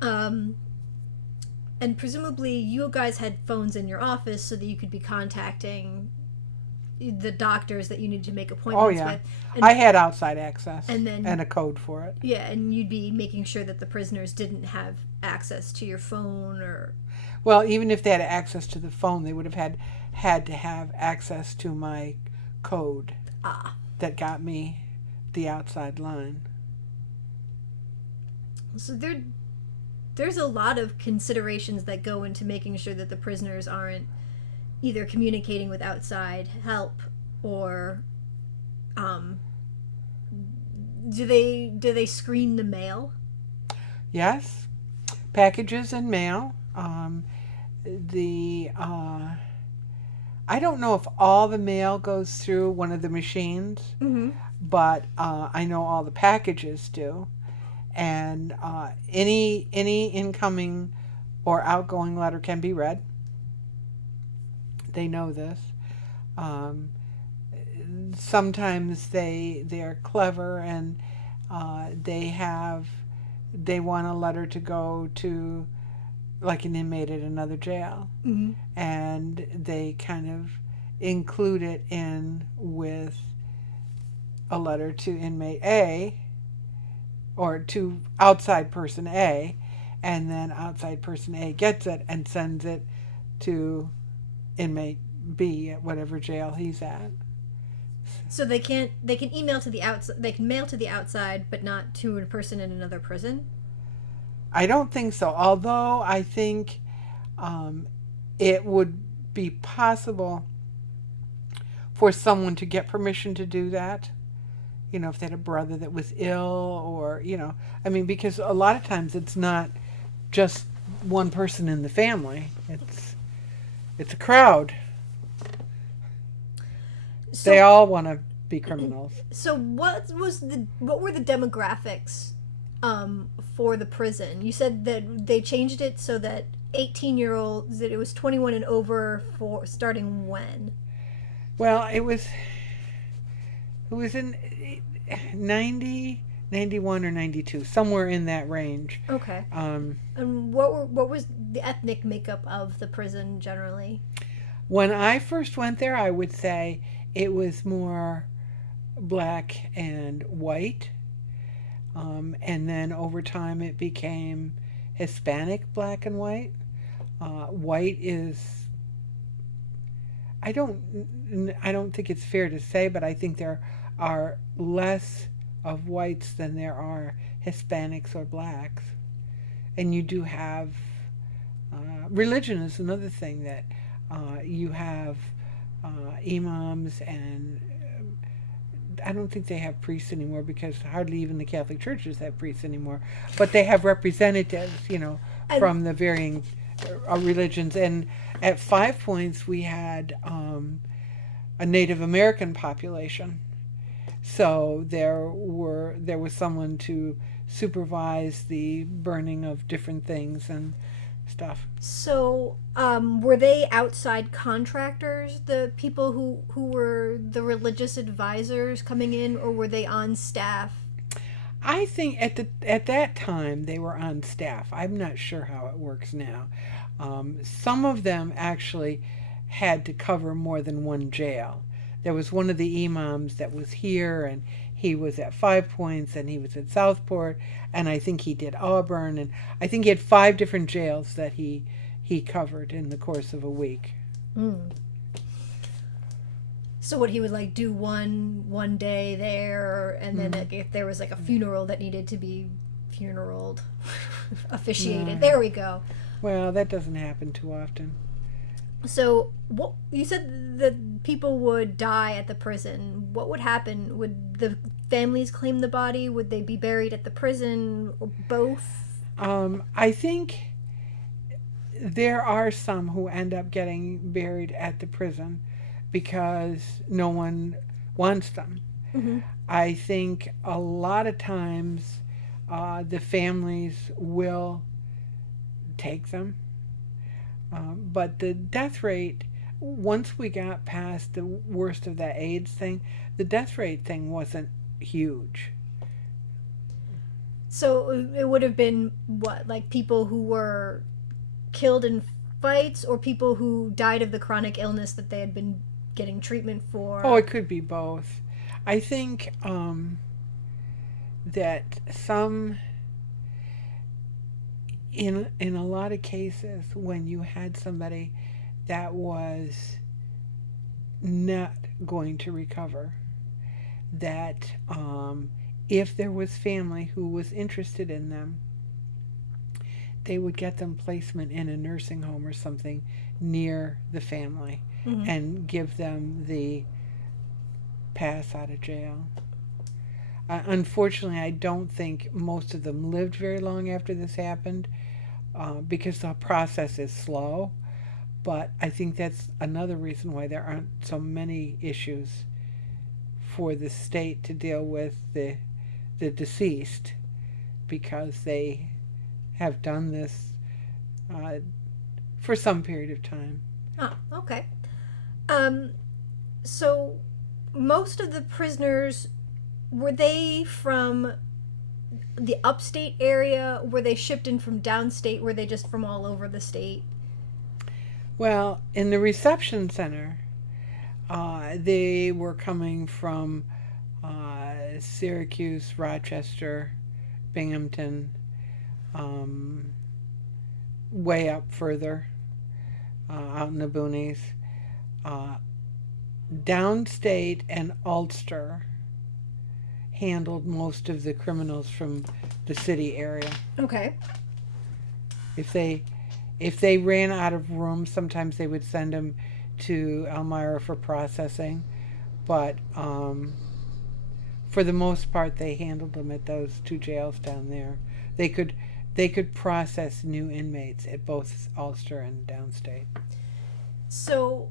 And presumably you guys had phones in your office so that you could be contacting the doctors that you needed to make appointments with. And I had outside access and a code for it. Yeah, and you'd be making sure that the prisoners didn't have access to your phone or... Well, even if they had access to the phone, they would have had to have access to my code that got me the outside line. So there's a lot of considerations that go into making sure that the prisoners aren't either communicating with outside help or do they screen the mail? Yes, packages and mail. I don't know if all the mail goes through one of the machines, but I know all the packages do, and any incoming or outgoing letter can be read. They know this. Sometimes they're clever and they want a letter to go to like an inmate at another jail, and they kind of include it in with a letter to inmate A or to outside person A, and then outside person A gets it and sends it to inmate B at whatever jail he's at. So they can email to the outside, they can mail to the outside, but not to a person in another prison? I don't think so, although I think it would be possible for someone to get permission to do that. You know, if they had a brother that was ill or, you know, I mean, because a lot of times it's not just one person in the family. It's a crowd. So, they all want to be criminals. So what were the demographics for the prison? You said that they changed it so that 18-year-olds, that it was 21 and over for starting when? Well, it was in 90, 91 or 92, somewhere in that range. Okay. And what was the ethnic makeup of the prison generally? When I first went there, I would say it was more black and white. And then over time it became Hispanic, black and white. White is, I don't think it's fair to say, but I think there are less of whites than there are Hispanics or blacks. And you do have, religion is another thing that you have imams, and I don't think they have priests anymore because hardly even the Catholic churches have priests anymore. But they have representatives, you know, from the varying religions. And at 5 Points, we had a Native American population. So there was someone to supervise the burning of different things and stuff. So, were they outside contractors, the people who were the religious advisors coming in, or were they on staff? I think at that time they were on staff. I'm not sure how it works now. Some of them actually had to cover more than one jail. There was one of the imams that was here, and he was at Five Points, and he was at Southport, and I think he did Auburn, and I think he had 5 different jails that he covered in the course of a week. Mm. So what he would like do one day there, and then like, if there was like a funeral that needed to be officiated. There we go. Well, that doesn't happen too often. So what you said that people would die at the prison. What would happen? Would the families claim the body? Would they be buried at the prison, or both? I think there are some who end up getting buried at the prison because no one wants them. Mm-hmm. I think a lot of times the families will take them. But the death rate, once we got past the worst of that AIDS thing, the death rate thing wasn't huge. So it would have been what, like people who were killed in fights, or people who died of the chronic illness that they had been getting treatment for? Oh, it could be both. I think that some, in a lot of cases, when you had somebody that was not going to recover, that if there was family who was interested in them, they would get them placement in a nursing home or something near the family, Mm-hmm. and give them the pass out of jail. Unfortunately, I don't think most of them lived very long after this happened, because the process is slow. But I think that's another reason why there aren't so many issues for the state to deal with the deceased, because they have done this for some period of time. Oh, okay. So most of the prisoners, were they from the upstate area? Were they shipped in from downstate? Were they just from all over the state? Well, in the reception center, they were coming from Syracuse, Rochester, Binghamton, way up further, out in the boonies. Downstate and Ulster handled most of the criminals from the city area. Okay. If they ran out of room, sometimes they would send them to Elmira for processing, but for the most part, they handled them at those 2 jails down there. They could process new inmates at both Ulster and downstate. So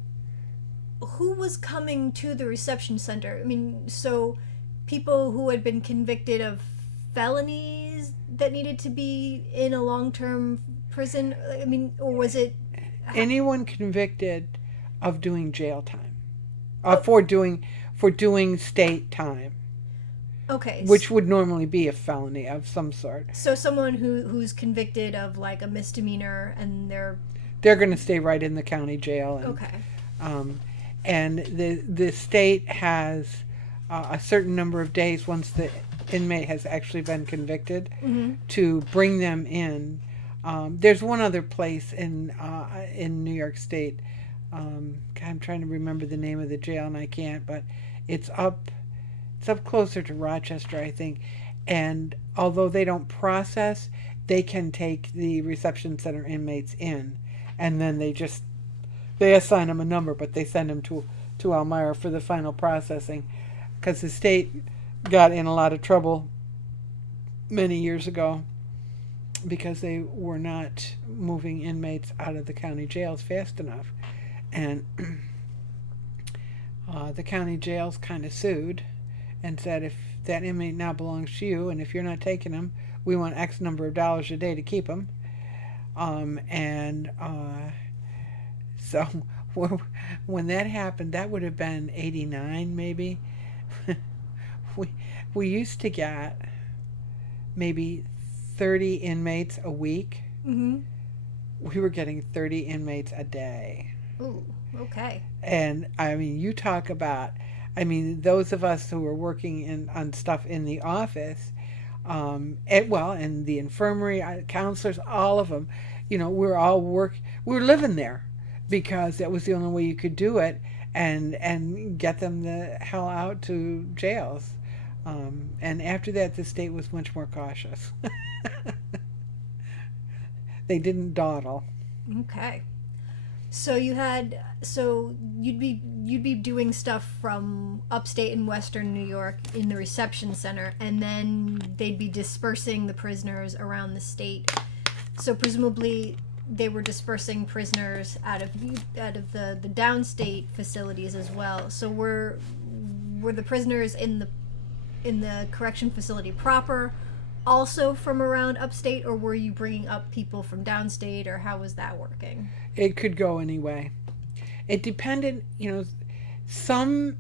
who was coming to the reception center? I mean, so people who had been convicted of felonies that needed to be in a long-term prison? I mean, or was it anyone convicted of doing jail time, for doing state time? Okay. Which would normally be a felony of some sort. So someone who's convicted of like a misdemeanor, and they're going to stay right in the county jail. And, okay. And the state has a certain number of days once the inmate has actually been convicted, Mm-hmm. to bring them in. There's one other place in New York State. I'm trying to remember the name of the jail, and I can't. But it's up closer to Rochester, I think. And although they don't process, they can take the reception center inmates in, and then they assign them a number, but they send them to Elmira for the final processing, because the state got in a lot of trouble many years ago because they were not moving inmates out of the county jails fast enough. And the county jails kind of sued and said, if that inmate now belongs to you, and if you're not taking him, we want X number of dollars a day to keep him. So when that happened, that would have been 89 maybe. we used to get maybe 30 inmates a week. Mm-hmm. We were getting 30 inmates a day. Ooh, okay. And I mean, you talk about, I mean, those of us who were working on stuff in the office, and the infirmary, counselors, all of them, we were living there because that was the only way you could do it and get them the hell out to jails. And after that, the state was much more cautious. They didn't dawdle. Okay. So you'd be doing stuff from upstate and western New York in the reception center, and then they'd be dispersing the prisoners around the state. So presumably they were dispersing prisoners out of the downstate facilities as well. So were the prisoners in the correction facility proper also from around upstate, or were you bringing up people from downstate, or how was that working? It could go anyway. It depended, some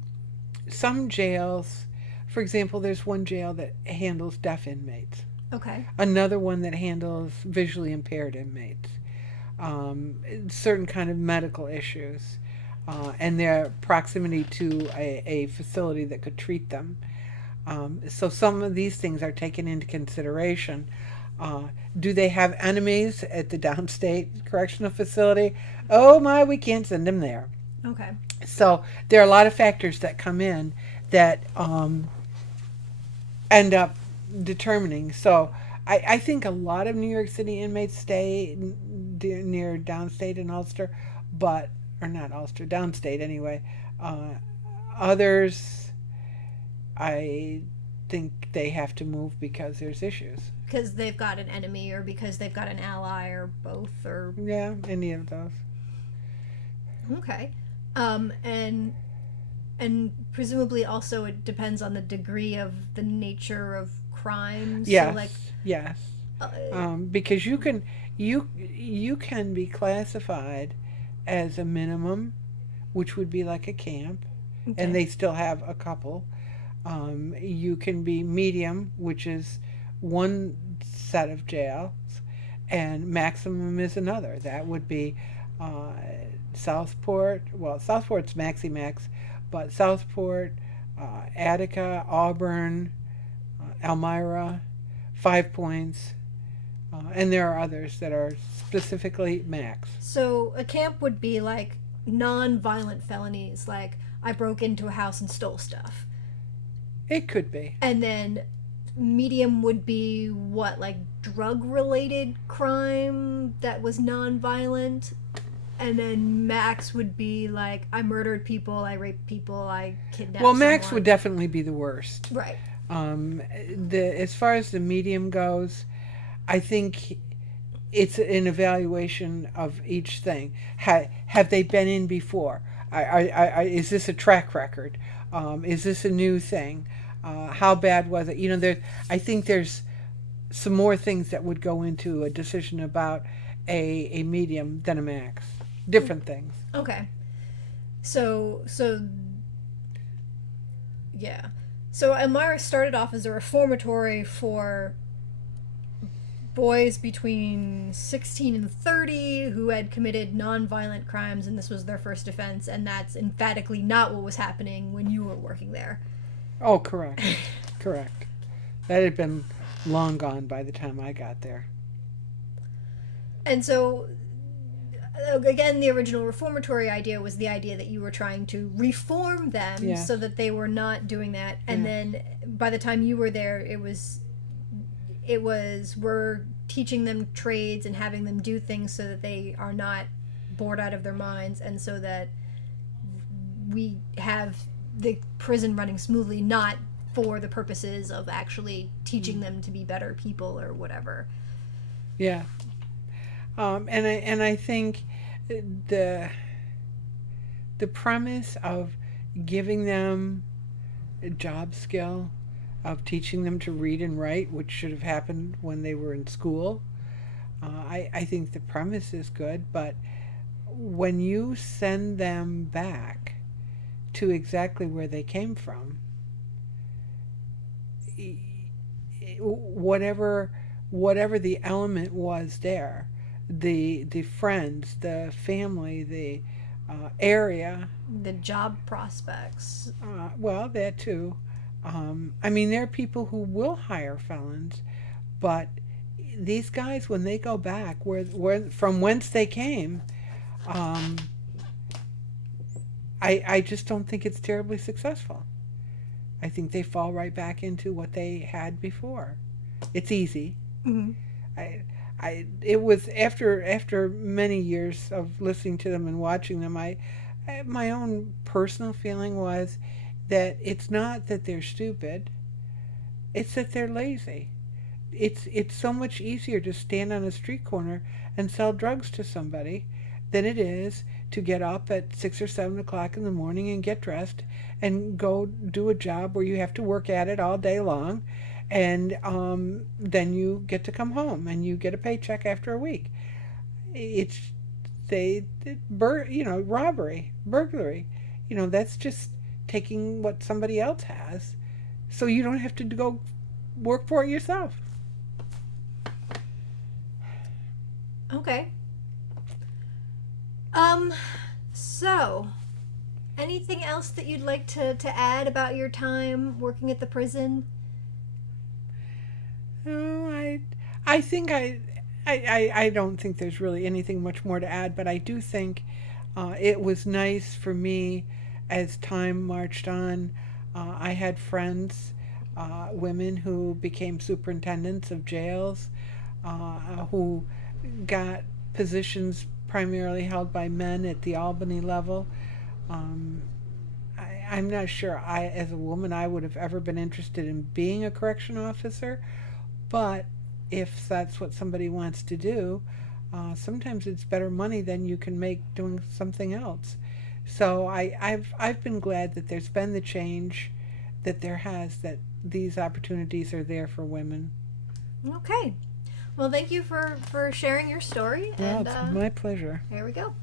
jails, for example, there's one jail that handles deaf inmates. Okay. Another one that handles visually impaired inmates. Certain kind of medical issues, and their proximity to a facility that could treat them. So some of these things are taken into consideration. Do they have enemies at the downstate correctional facility? Oh my, we can't send them there. Okay. So there are a lot of factors that come in that end up determining. So I think a lot of New York City inmates stay near downstate and Ulster, or not Ulster, downstate anyway. Others, I think they have to move because there's issues. Because they've got an enemy, or because they've got an ally, or both, or... Yeah, any of those. Okay. And presumably also it depends on the degree of the nature of crimes. Yes, So yes. Because you can be classified as a minimum, which would be like a camp, okay. and they still have a couple. You can be medium, which is one set of jails, and maximum is another. That would be Southport. Well, Southport's maxi-max, but Southport, Attica, Auburn, Elmira, 5 Points, and there are others that are specifically max. So a camp would be like non-violent felonies, like I broke into a house and stole stuff. It could be. And then medium would be what, like drug-related crime that was non-violent? And then max would be like, I murdered people, I raped people, I kidnapped Well, max someone. would definitely be the worst. Right. As far as the medium goes, I think it's an evaluation of each thing. Have they been in before? Is this a track record? Is this a new thing? How bad was it? I think there's some more things that would go into a decision about a medium than a max. Different things. Okay. So yeah. So Elmira started off as a reformatory for boys between 16 and 30 who had committed non-violent crimes, and this was their first offense, and that's emphatically not what was happening when you were working there. Oh, correct. Correct. That had been long gone by the time I got there. And so, again, the original reformatory idea was the idea that you were trying to reform them so that they were not doing that. And then by the time you were there, it was we're teaching them trades and having them do things so that they are not bored out of their minds, and so that we have the prison running smoothly, not for the purposes of actually teaching them to be better people or whatever. Yeah. And I think the premise of giving them a job skill, of teaching them to read and write, which should have happened when they were in school, I think the premise is good, but when you send them back to exactly where they came from, whatever the element was there, the friends, the family, the area. The job prospects. Well, that too. I mean, there are people who will hire felons, but these guys, when they go back where from whence they came, um, I just don't think it's terribly successful. I think they fall right back into what they had before. It's easy. Mm-hmm. It was after many years of listening to them and watching them. My own personal feeling was that it's not that they're stupid, it's that they're lazy. It's so much easier to stand on a street corner and sell drugs to somebody than it is to get up at 6 or 7 o'clock in the morning and get dressed and go do a job where you have to work at it all day long, and then you get to come home and you get a paycheck after a week. It's robbery, burglary. That's just taking what somebody else has, so you don't have to go work for it yourself. Okay. So, anything else that you'd like to add about your time working at the prison? Oh, I think I don't think there's really anything much more to add, but I do think it was nice for me as time marched on. I had friends, women who became superintendents of jails, who got positions primarily held by men at the Albany level. I'm not sure as a woman, I would have ever been interested in being a correction officer, but if that's what somebody wants to do, sometimes it's better money than you can make doing something else. So I've been glad that there's been the change that there has, that these opportunities are there for women. Okay. Well, thank you for sharing your story. Well, And it's my pleasure. here we go.